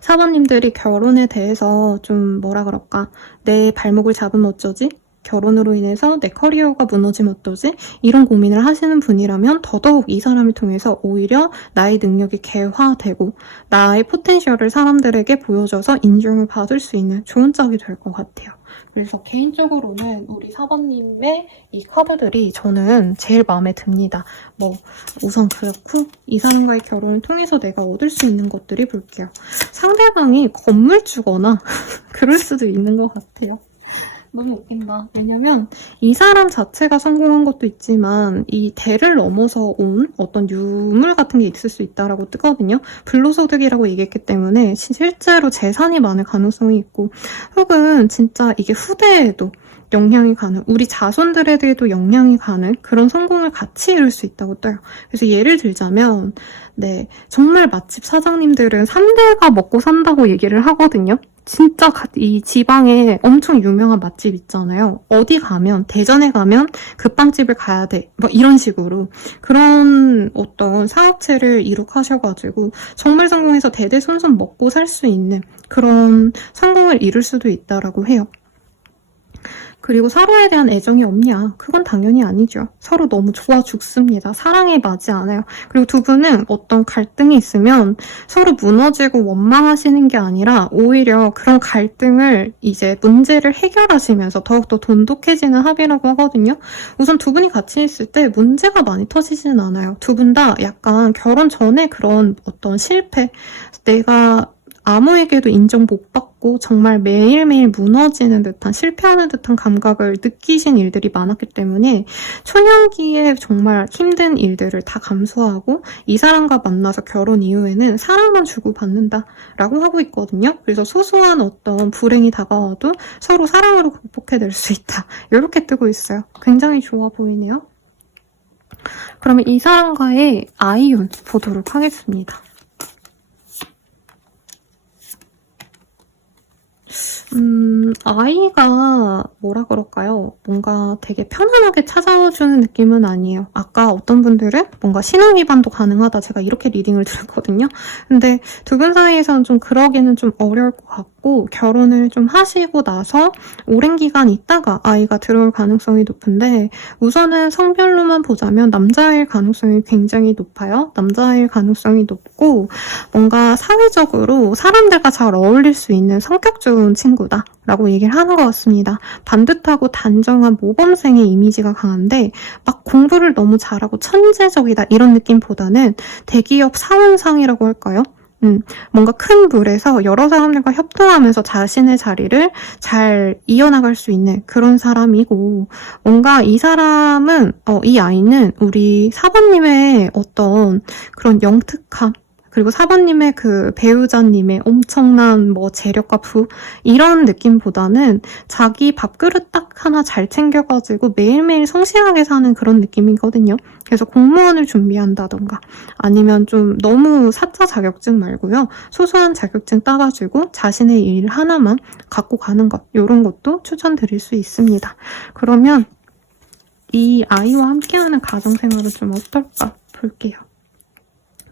사부님들이 결혼에 대해서 좀 뭐라 그럴까 내 발목을 잡으면 어쩌지? 결혼으로 인해서 내 커리어가 무너지면 어떠지? 이런 고민을 하시는 분이라면 더더욱 이 사람을 통해서 오히려 나의 능력이 개화되고 나의 포텐셜을 사람들에게 보여줘서 인정을 받을 수 있는 좋은 짝이 될 것 같아요. 그래서 개인적으로는 우리 사부님의 이 카드들이 저는 제일 마음에 듭니다. 뭐 우선 그렇고 이 사람과의 결혼을 통해서 내가 얻을 수 있는 것들이 볼게요. 상대방이 건물주거나 그럴 수도 있는 것 같아요. 너무 웃긴다. 왜냐면 이 사람 자체가 성공한 것도 있지만 이 대를 넘어서 온 어떤 유물 같은 게 있을 수 있다라고 뜨거든요. 불로소득이라고 얘기했기 때문에 실제로 재산이 많을 가능성이 있고 혹은 진짜 이게 후대에도 영향이 가는, 우리 자손들에게도 영향이 가는 그런 성공을 같이 이룰 수 있다고 떠요. 그래서 예를 들자면 네, 정말 맛집 사장님들은 3대가 먹고 산다고 얘기를 하거든요. 진짜 이 지방에 엄청 유명한 맛집 있잖아요. 어디 가면, 대전에 가면 그 빵집을 가야 돼. 뭐 이런 식으로 그런 어떤 사업체를 이룩하셔가지고 정말 성공해서 대대손손 먹고 살 수 있는 그런 성공을 이룰 수도 있다라고 해요. 그리고 서로에 대한 애정이 없냐? 그건 당연히 아니죠. 서로 너무 좋아 죽습니다. 사랑에 맞지 않아요. 그리고 두 분은 어떤 갈등이 있으면 서로 무너지고 원망하시는 게 아니라 오히려 그런 갈등을 이제 문제를 해결하시면서 더욱더 돈독해지는 합이라고 하거든요. 우선 두 분이 같이 있을 때 문제가 많이 터지진 않아요. 두 분 다 약간 결혼 전에 그런 어떤 실패, 내가 아무에게도 인정 못 받고 정말 매일매일 무너지는 듯한 실패하는 듯한 감각을 느끼신 일들이 많았기 때문에 초년기에 정말 힘든 일들을 다 감수하고 이 사람과 만나서 결혼 이후에는 사랑만 주고받는다라고 하고 있거든요. 그래서 소소한 어떤 불행이 다가와도 서로 사랑으로 극복해낼 수 있다. 이렇게 뜨고 있어요. 굉장히 좋아 보이네요. 그러면 이 사람과의 아이운 보도록 하겠습니다. 아이가 뭐라 그럴까요? 뭔가 되게 편안하게 찾아주는 느낌은 아니에요. 아까 어떤 분들은 뭔가 신혼 위반도 가능하다 제가 이렇게 리딩을 드렸거든요. 근데 두 분 사이에서는 좀 그러기는 좀 어려울 것 같고 결혼을 좀 하시고 나서 오랜 기간 있다가 아이가 들어올 가능성이 높은데 우선은 성별로만 보자면 남자일 가능성이 굉장히 높아요. 남자일 가능성이 높고 뭔가 사회적으로 사람들과 잘 어울릴 수 있는 성격 좋은 친구다 라고 얘기를 하는 것 같습니다. 반듯하고 단정한 모범생의 이미지가 강한데 막 공부를 너무 잘하고 천재적이다 이런 느낌보다는 대기업 사원상이라고 할까요? 뭔가 큰 물에서 여러 사람들과 협동하면서 자신의 자리를 잘 이어나갈 수 있는 그런 사람이고 뭔가 이 사람은 이 아이는 우리 사부님의 어떤 그런 영특함 그리고 4번님의 그 배우자님의 엄청난 뭐 재력과 부 이런 느낌보다는 자기 밥그릇 딱 하나 잘 챙겨가지고 매일매일 성실하게 사는 그런 느낌이거든요. 그래서 공무원을 준비한다던가 아니면 좀 너무 사짜 자격증 말고요. 소소한 자격증 따가지고 자신의 일 하나만 갖고 가는 것 이런 것도 추천드릴 수 있습니다. 그러면 이 아이와 함께하는 가정생활은 좀 어떨까 볼게요.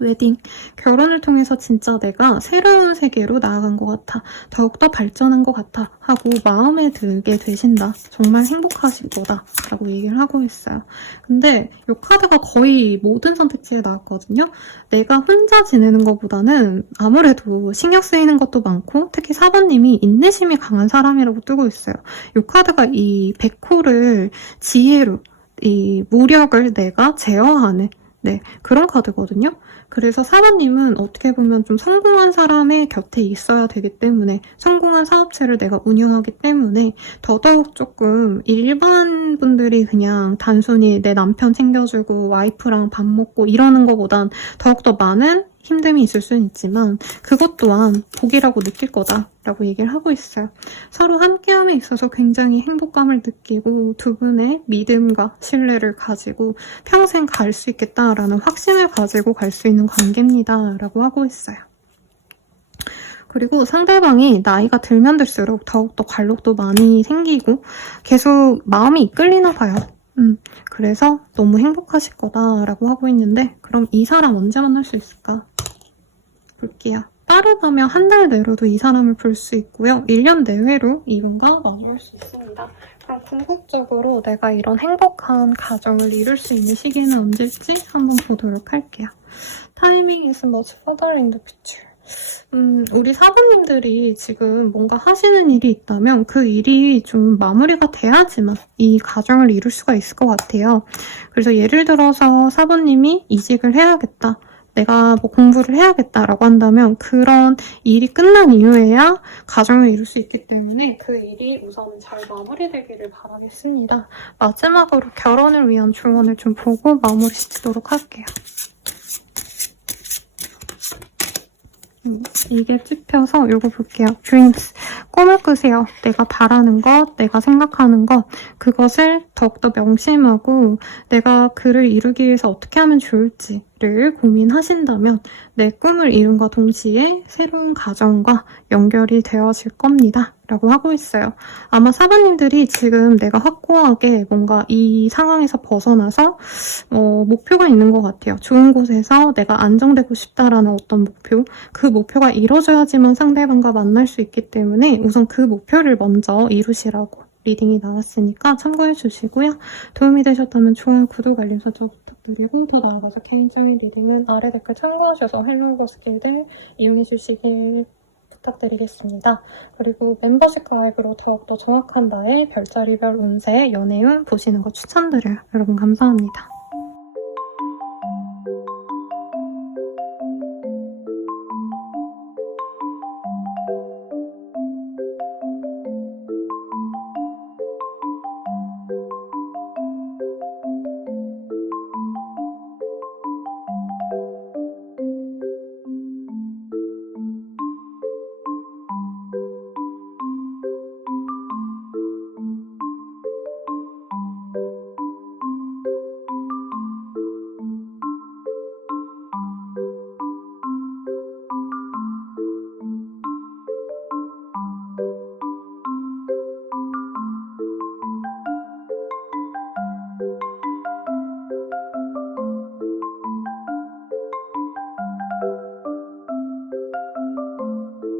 웨딩, 결혼을 통해서 진짜 내가 새로운 세계로 나아간 것 같아. 더욱더 발전한 것 같아. 하고 마음에 들게 되신다. 정말 행복하실 거다. 라고 얘기를 하고 있어요. 근데 이 카드가 거의 모든 선택지에 나왔거든요. 내가 혼자 지내는 것보다는 아무래도 신경 쓰이는 것도 많고 특히 4번님이 인내심이 강한 사람이라고 뜨고 있어요. 이 카드가 이 백호를 지혜로 이 무력을 내가 제어하는 그런 카드거든요. 그래서 4번님은 어떻게 보면 좀 성공한 사람의 곁에 있어야 되기 때문에 성공한 사업체를 내가 운영하기 때문에 더더욱 조금 일반 분들이 그냥 단순히 내 남편 챙겨주고 와이프랑 밥 먹고 이러는 것보단 더욱더 많은 힘듦이 있을 수는 있지만 그것 또한 복이라고 느낄 거다라고 얘기를 하고 있어요. 서로 함께함에 있어서 굉장히 행복감을 느끼고 두 분의 믿음과 신뢰를 가지고 평생 갈 수 있겠다라는 확신을 가지고 갈 수 있는 관계입니다. 라고 하고 있어요. 그리고 상대방이 나이가 들면 들수록 더욱더 관록도 많이 생기고 계속 마음이 이끌리나 봐요. 그래서 너무 행복하실 거다라고 하고 있는데 그럼 이 사람 언제 만날 수 있을까? 볼게요. 빠르다면 한 달 내로도 이 사람을 볼 수 있고요. 1년 내외로 이분과 마주할 수 있습니다. 그럼 궁극적으로 내가 이런 행복한 가정을 이룰 수 있는 시기는 언제일지 한번 보도록 할게요. Timing is much further in the future. 우리 사부님들이 지금 뭔가 하시는 일이 있다면 그 일이 좀 마무리가 돼야지만 이 가정을 이룰 수가 있을 것 같아요. 그래서 예를 들어서 사부님이 이직을 해야겠다. 내가 뭐 공부를 해야겠다라고 한다면 그런 일이 끝난 이후에야 가정을 이룰 수 있기 때문에 그 일이 우선 잘 마무리되기를 바라겠습니다. 마지막으로 결혼을 위한 조언을 좀 보고 마무리 짓도록 할게요. 이게 찝혀서 이거 볼게요. Dreams. 꿈을 꾸세요. 내가 바라는 것, 내가 생각하는 것, 그것을 더욱더 명심하고 내가 그를 이루기 위해서 어떻게 하면 좋을지를 고민하신다면 내 꿈을 이룬과 동시에 새로운 가정과 연결이 되어질 겁니다. 라고 하고 있어요. 아마 사부님들이 지금 내가 확고하게 뭔가 이 상황에서 벗어나서 목표가 있는 것 같아요. 좋은 곳에서 내가 안정되고 싶다라는 어떤 목표, 그 목표가 이루어져야지만 상대방과 만날 수 있기 때문에 우선 그 목표를 먼저 이루시라고 리딩이 나왔으니까 참고해 주시고요. 도움이 되셨다면 좋아요, 구독, 알림 설정 부탁드리고 더 나아가서 개인적인 리딩은 아래 댓글 참고하셔서 헬로우버 스킬들 이용해 주시길 부탁드리겠습니다. 그리고 멤버십 가입으로 더욱더 정확한 나의 별자리별 운세, 연애운 보시는 거 추천드려요. 여러분 감사합니다.